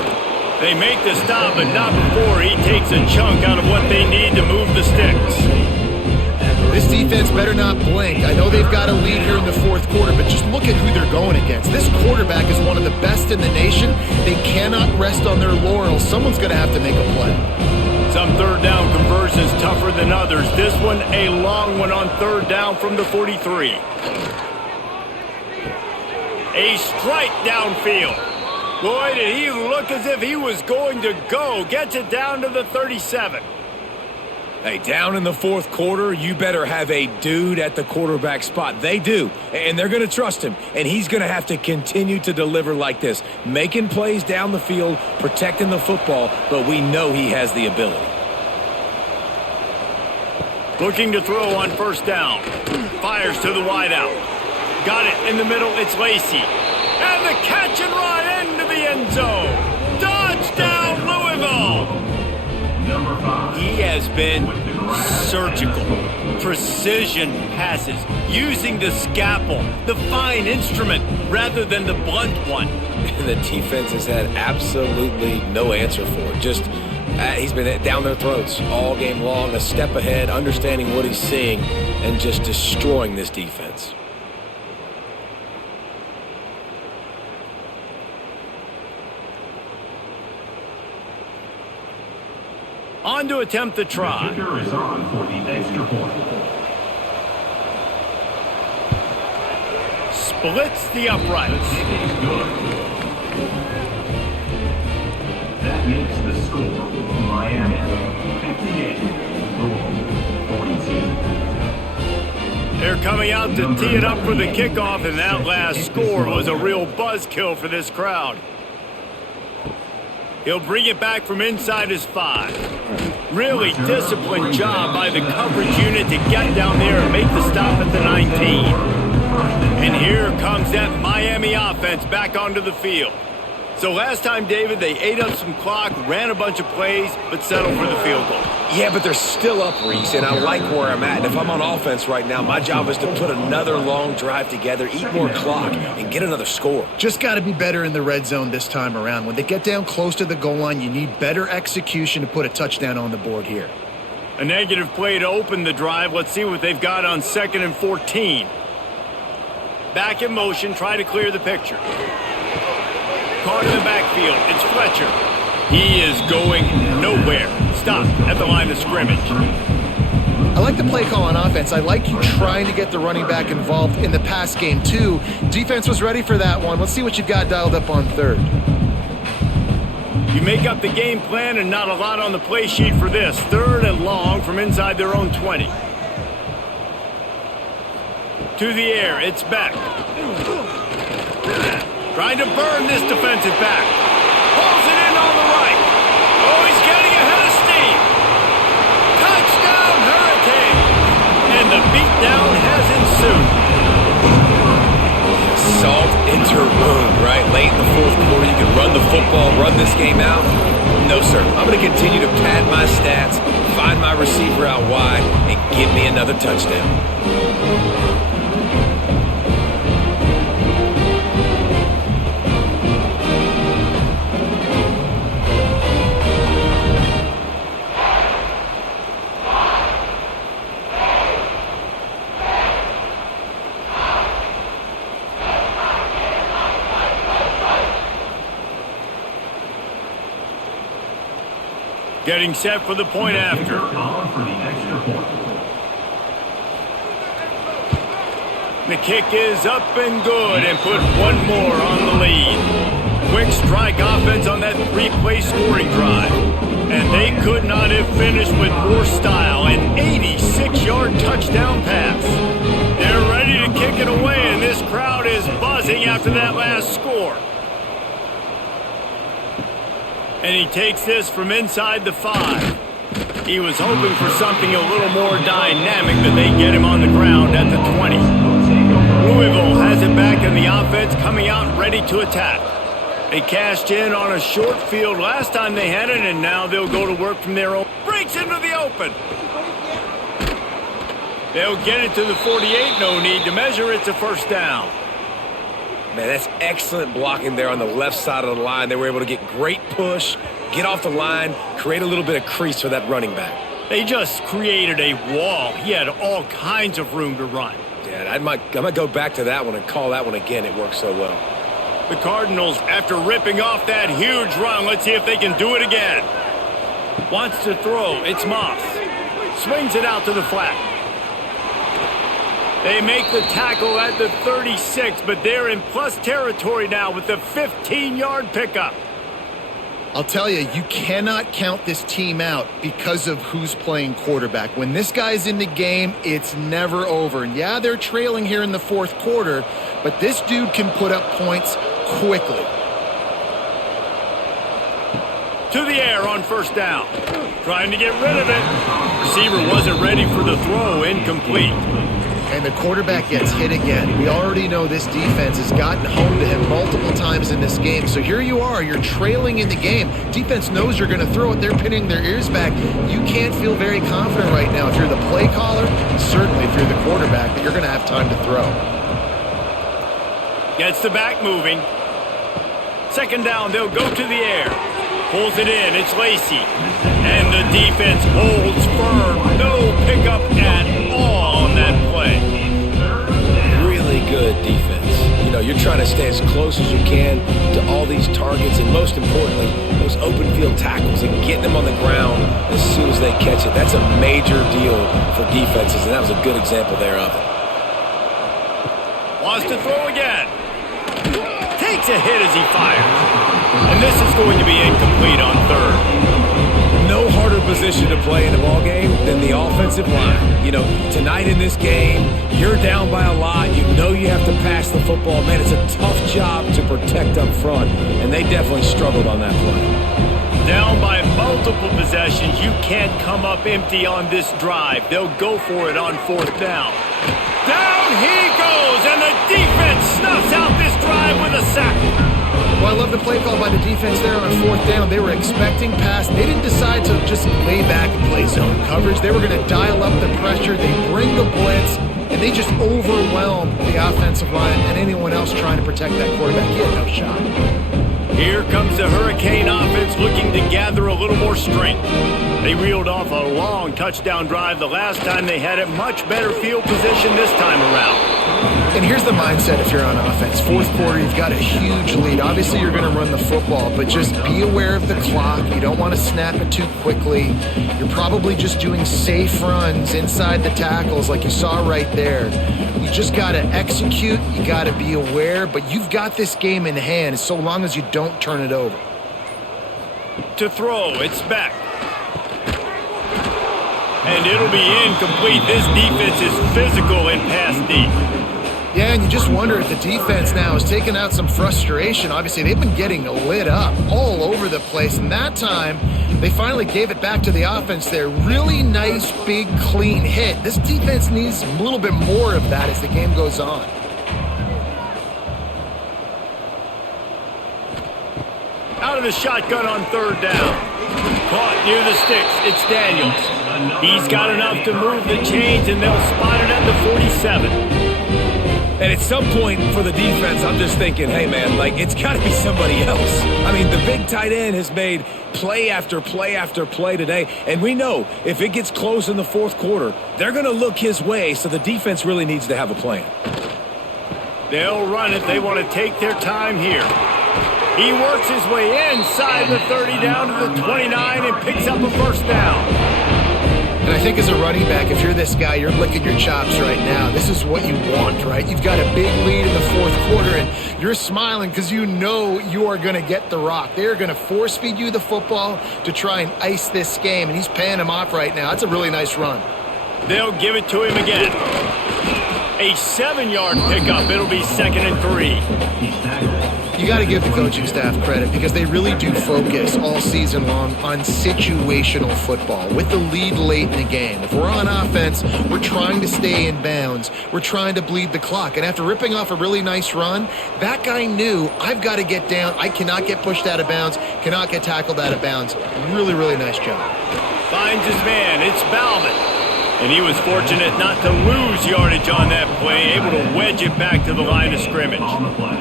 They make the stop, but not before he takes a chunk out of what they need to move the sticks. This defense better not blink. I know they've got a lead here in the fourth quarter, but just look at who they're going against. This quarterback is one of the best in the nation. They cannot rest on their laurels. Someone's going to have to make a play. Some third down conversions tougher than others. This one a long one on third down from the 43. A strike downfield. Boy, did he look as if he was going to go. Gets it down to the 37. Hey, down in the fourth quarter, you better have a dude at the quarterback spot. They do, and they're going to trust him, and he's going to have to continue to deliver like this, making plays down the field, protecting the football, but we know he has the ability. Looking to throw on first down. Fires to the wideout. Got it in the middle. It's Lacey. And the catch and run into the end zone. Touchdown, Louisville. Number 5. He has been surgical. Precision passes. Using the scalpel, the fine instrument, rather than the blunt one. And the defense has had absolutely no answer for it. Just, he's been down their throats all game long, a step ahead, understanding what he's seeing, and just destroying this defense. On to attempt the try. The kicker is on for the extra point. Splits the The uprights. kick is good. That makes the score Miami 58, Louisville 42. They're coming out to tee it up for the kickoff, and that last score was a real buzzkill for this crowd. He'll bring it back from inside his 5. Really disciplined job by the coverage unit to get down there and make the stop at the 19. And here comes that Miami offense back onto the field. So last time, David, they ate up some clock, ran a bunch of plays, but settled for the field goal. Yeah, but they're still up, Reese, and I like where I'm at. And if I'm on offense right now, my job is to put another long drive together, eat more clock, and get another score. Just got to be better in the red zone this time around. When they get down close to the goal line, you need better execution to put a touchdown on the board here. A negative play to open the drive. Let's see what they've got on 2nd and 14. Back in motion, try to clear the picture. Caught in the backfield. It's Fletcher. He is going nowhere. Stop at the line of scrimmage. I like the play call on offense. I like you trying to get the running back involved in the pass game, too. Defense was ready for that one. Let's see what you've got dialed up on third. You make up the game plan and not a lot on the play sheet for this. 3rd and long from inside their own 20. To the air. It's back. Trying to burn this defensive back. Pulls it in on the right. Oh, he's getting ahead of steam. Touchdown, Hurricane. And the beatdown has ensued. Salt into wound, right? Late in the fourth quarter, you can run the football, run this game out. No, sir. I'm going to continue to pad my stats, find my receiver out wide, and give me another touchdown. Getting set for the point after. On for the extra point. The kick is up and good and put one more on the lead. Quick strike offense on that 3-play scoring drive. And they could not have finished with more style. An 86-yard touchdown pass. They're ready to kick it away, and this crowd is buzzing after that last score. And he takes this from inside the 5. He was hoping for something a little more dynamic, but they get him on the ground at the 20. Louisville has it back in the offense, coming out ready to attack. They cashed in on a short field last time they had it, and now they'll go to work from their own. Breaks into the open. They'll get it to the 48. No need to measure. It's a first down. Man, that's excellent blocking there on the left side of the line. They were able to get great push, get off the line, create a little bit of crease for that running back. They just created a wall. He had all kinds of room to run. Yeah, I might go back to that one and call that one again. It worked so well. The Cardinals, after ripping off that huge run, let's see if they can do it again. Wants to throw. It's Moss. Swings it out to the flat. They make the tackle at the 36, but they're in plus territory now with the 15-yard pickup. I'll tell you, you cannot count this team out because of who's playing quarterback. When this guy's in the game, it's never over. And yeah, they're trailing here in the fourth quarter, but this dude can put up points quickly. To the air on first down. Trying to get rid of it. Receiver wasn't ready for the throw. Incomplete. And the quarterback gets hit again. We already know this defense has gotten home to him multiple times in this game. So here you are, you're trailing in the game. Defense knows you're going to throw it. They're pinning their ears back. You can't feel very confident right now if you're the play caller, and certainly if you're the quarterback, that you're going to have time to throw. Gets the back moving. Second down, they'll go to the air. Pulls it in, it's Lacy. And the defense holds firm. No pickup at all on that play. Really good defense. You know, you're trying to stay as close as you can to all these targets, and most importantly, those open field tackles and getting them on the ground as soon as they catch it. That's a major deal for defenses, and that was a good example there of it. Wants to throw again. Takes a hit as he fires. And this is going to be incomplete on third. No harder position to play in a ball game than the offensive line. You know, tonight in this game, you're down by a lot. You know you have to pass the football. Man, it's a tough job to protect up front, and they definitely struggled on that play. Down by multiple possessions, you can't come up empty on this drive. They'll go for it on fourth down. Down he goes, and the defense snuffs out this drive with a sack. Well, I love the play call by the defense there on fourth down. They were expecting pass. They didn't decide to just lay back and play zone coverage. They were going to dial up the pressure. They bring the blitz, and they just overwhelmed the offensive line and anyone else trying to protect that quarterback. He had no shot. Here comes the Hurricane offense looking to gather a little more strength. They reeled off a long touchdown drive the last time. They had a much better field position this time around. And here's the mindset if you're on offense. Fourth quarter, you've got a huge lead. Obviously, you're going to run the football, but just be aware of the clock. You don't want to snap it too quickly. You're probably just doing safe runs inside the tackles like you saw right there. You just got to execute. You got to be aware, but you've got this game in hand so long as you don't turn it over. To throw, it's back. And it'll be incomplete. This defense is physical and pass deep. Yeah, and you just wonder if the defense now is taking out some frustration. Obviously, they've been getting lit up all over the place, and that time they finally gave it back to the offense there. Really nice, big, clean hit. This defense needs a little bit more of that as the game goes on. Out of the shotgun on third down. Caught near the sticks. It's Daniels. He's got enough to move the chains, and they'll spot it at the 47. And at some point for the defense, I'm just thinking, hey, man, like, it's got to be somebody else. I mean, the big tight end has made play after play after play today. And we know if it gets close in the fourth quarter, they're going to look his way, so the defense really needs to have a plan. They'll run it. They want to take their time here. He works his way inside the 30 down to the 29 and picks up a first down. And I think as a running back, if you're this guy, you're licking your chops right now. This is what you want, right? You've got a big lead in the fourth quarter, and you're smiling because you know you are going to get the rock. They're going to force feed you the football to try and ice this game, and he's paying him off right now. That's a really nice run. They'll give it to him again. A 7-yard pickup. It'll be 2nd and 3. You got to give the coaching staff credit because they really do focus all season long on situational football with the lead late in the game. If we're on offense, we're trying to stay in bounds. We're trying to bleed the clock. And after ripping off a really nice run, that guy knew, I've got to get down. I cannot get pushed out of bounds, cannot get tackled out of bounds. Really, really nice job. Finds his man. It's Bauman. And he was fortunate not to lose yardage on that play, able to wedge it back to the line of scrimmage. On the play,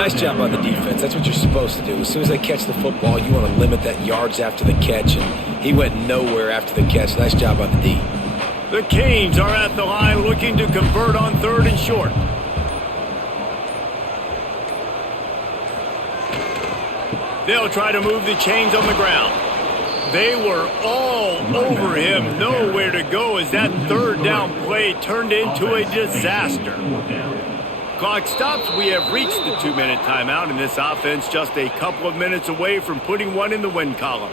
nice job by the defense. That's what you're supposed to do. As soon as they catch the football, you want to limit that yards after the catch, and he went nowhere after the catch. Nice job by the D. The Canes are at the line looking to convert on 3rd and short. They'll try to move the chains on the ground. They were all over him, nowhere to go as that 3rd down play turned into a disaster. Clock stops. We have reached the 2-minute timeout, and this offense just a couple of minutes away from putting one in the win column.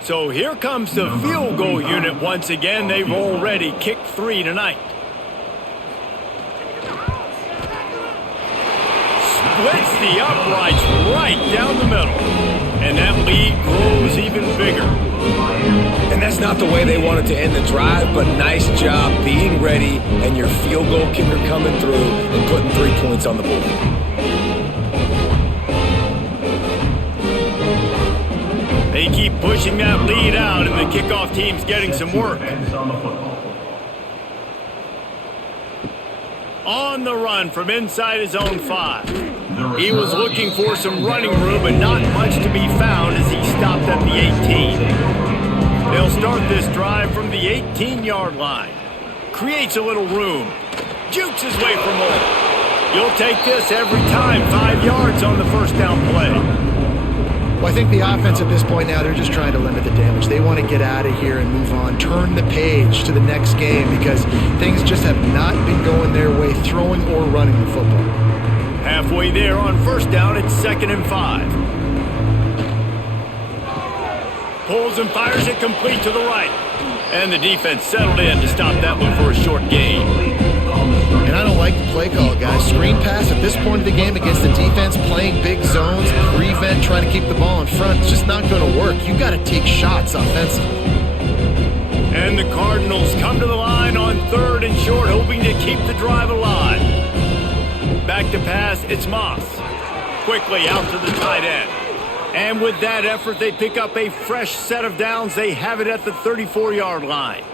So here comes the field goal unit once again. They've already kicked 3 tonight. Splits the uprights right down the middle. And that lead grows even bigger. And that's not the way they wanted to end the drive, but nice job being ready and your field goal kicker coming through and putting 3 points on the board. They keep pushing that lead out, and the kickoff team's getting some work. On the run from inside his own 5. He was looking for some running room, but not much to be found as he stopped at the 18. They'll start this drive from the 18-yard line. Creates a little room. Jukes his way for more. You'll take this every time. 5 yards on the first down play. Well, I think the offense at this point now, they're just trying to limit the damage. They want to get out of here and move on, turn the page to the next game because things just have not been going their way, throwing or running the football. Halfway there on 1st down, it's 2nd and 5. Pulls and fires it complete to the right. And the defense settled in to stop that one for a short gain. And I don't like the play call, guys. Screen pass at this point of the game against the defense, playing big zones, prevent, trying to keep the ball in front. It's just not going to work. You've got to take shots offensively. And the Cardinals come to the line on 3rd and short, hoping to keep the drive alive. Back to pass, it's Moss. Quickly out to the tight end. And with that effort, they pick up a fresh set of downs. They have it at the 34-yard line.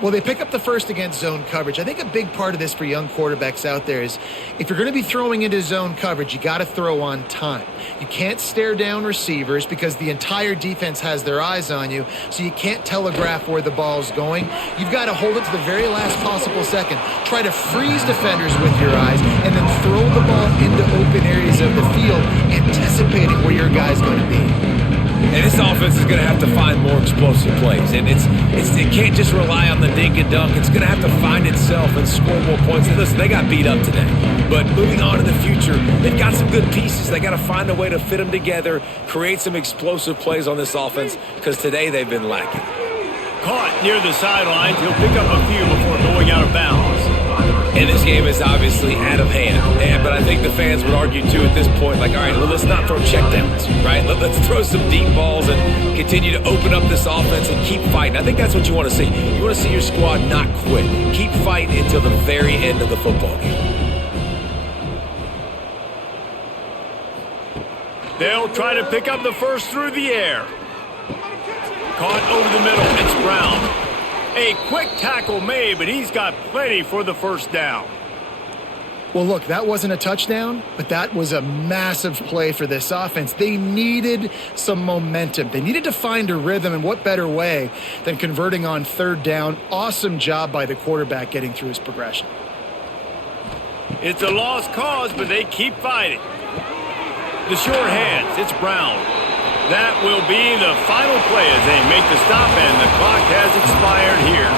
Well, they pick up the first against zone coverage. I think a big part of this for young quarterbacks out there is if you're going to be throwing into zone coverage, you got to throw on time. You can't stare down receivers because the entire defense has their eyes on you, so you can't telegraph where the ball's going. You've got to hold it to the very last possible second. Try to freeze defenders with your eyes and then throw the ball into open areas of the field, anticipating where your guy's going to be. And this offense is going to have to find more explosive plays. And it can't just rely on the dink and dunk. It's going to have to find itself and score more points. And listen, they got beat up today. But moving on in the future, they've got some good pieces. They got to find a way to fit them together, create some explosive plays on this offense, because today they've been lacking. Caught near the sidelines. He'll pick up a few before going out of bounds. And this game is obviously out of hand. But I think the fans would argue, too, at this point, like, all right, well, let's not throw checkdowns, right? Let's throw some deep balls and continue to open up this offense and keep fighting. I think that's what you want to see. You want to see your squad not quit. Keep fighting until the very end of the football game. They'll try to pick up the first through the air. Caught over the middle. It's Brown. A quick tackle made, but he's got plenty for the first down. Well, look, that wasn't a touchdown, but that was a massive play for this offense. They needed some momentum. They needed to find a rhythm, and what better way than converting on 3rd down. Awesome job by the quarterback getting through his progression. It's a lost cause, but they keep fighting. The short hands, it's Brown. That will be the final play as they make the stop, and the clock has expired here.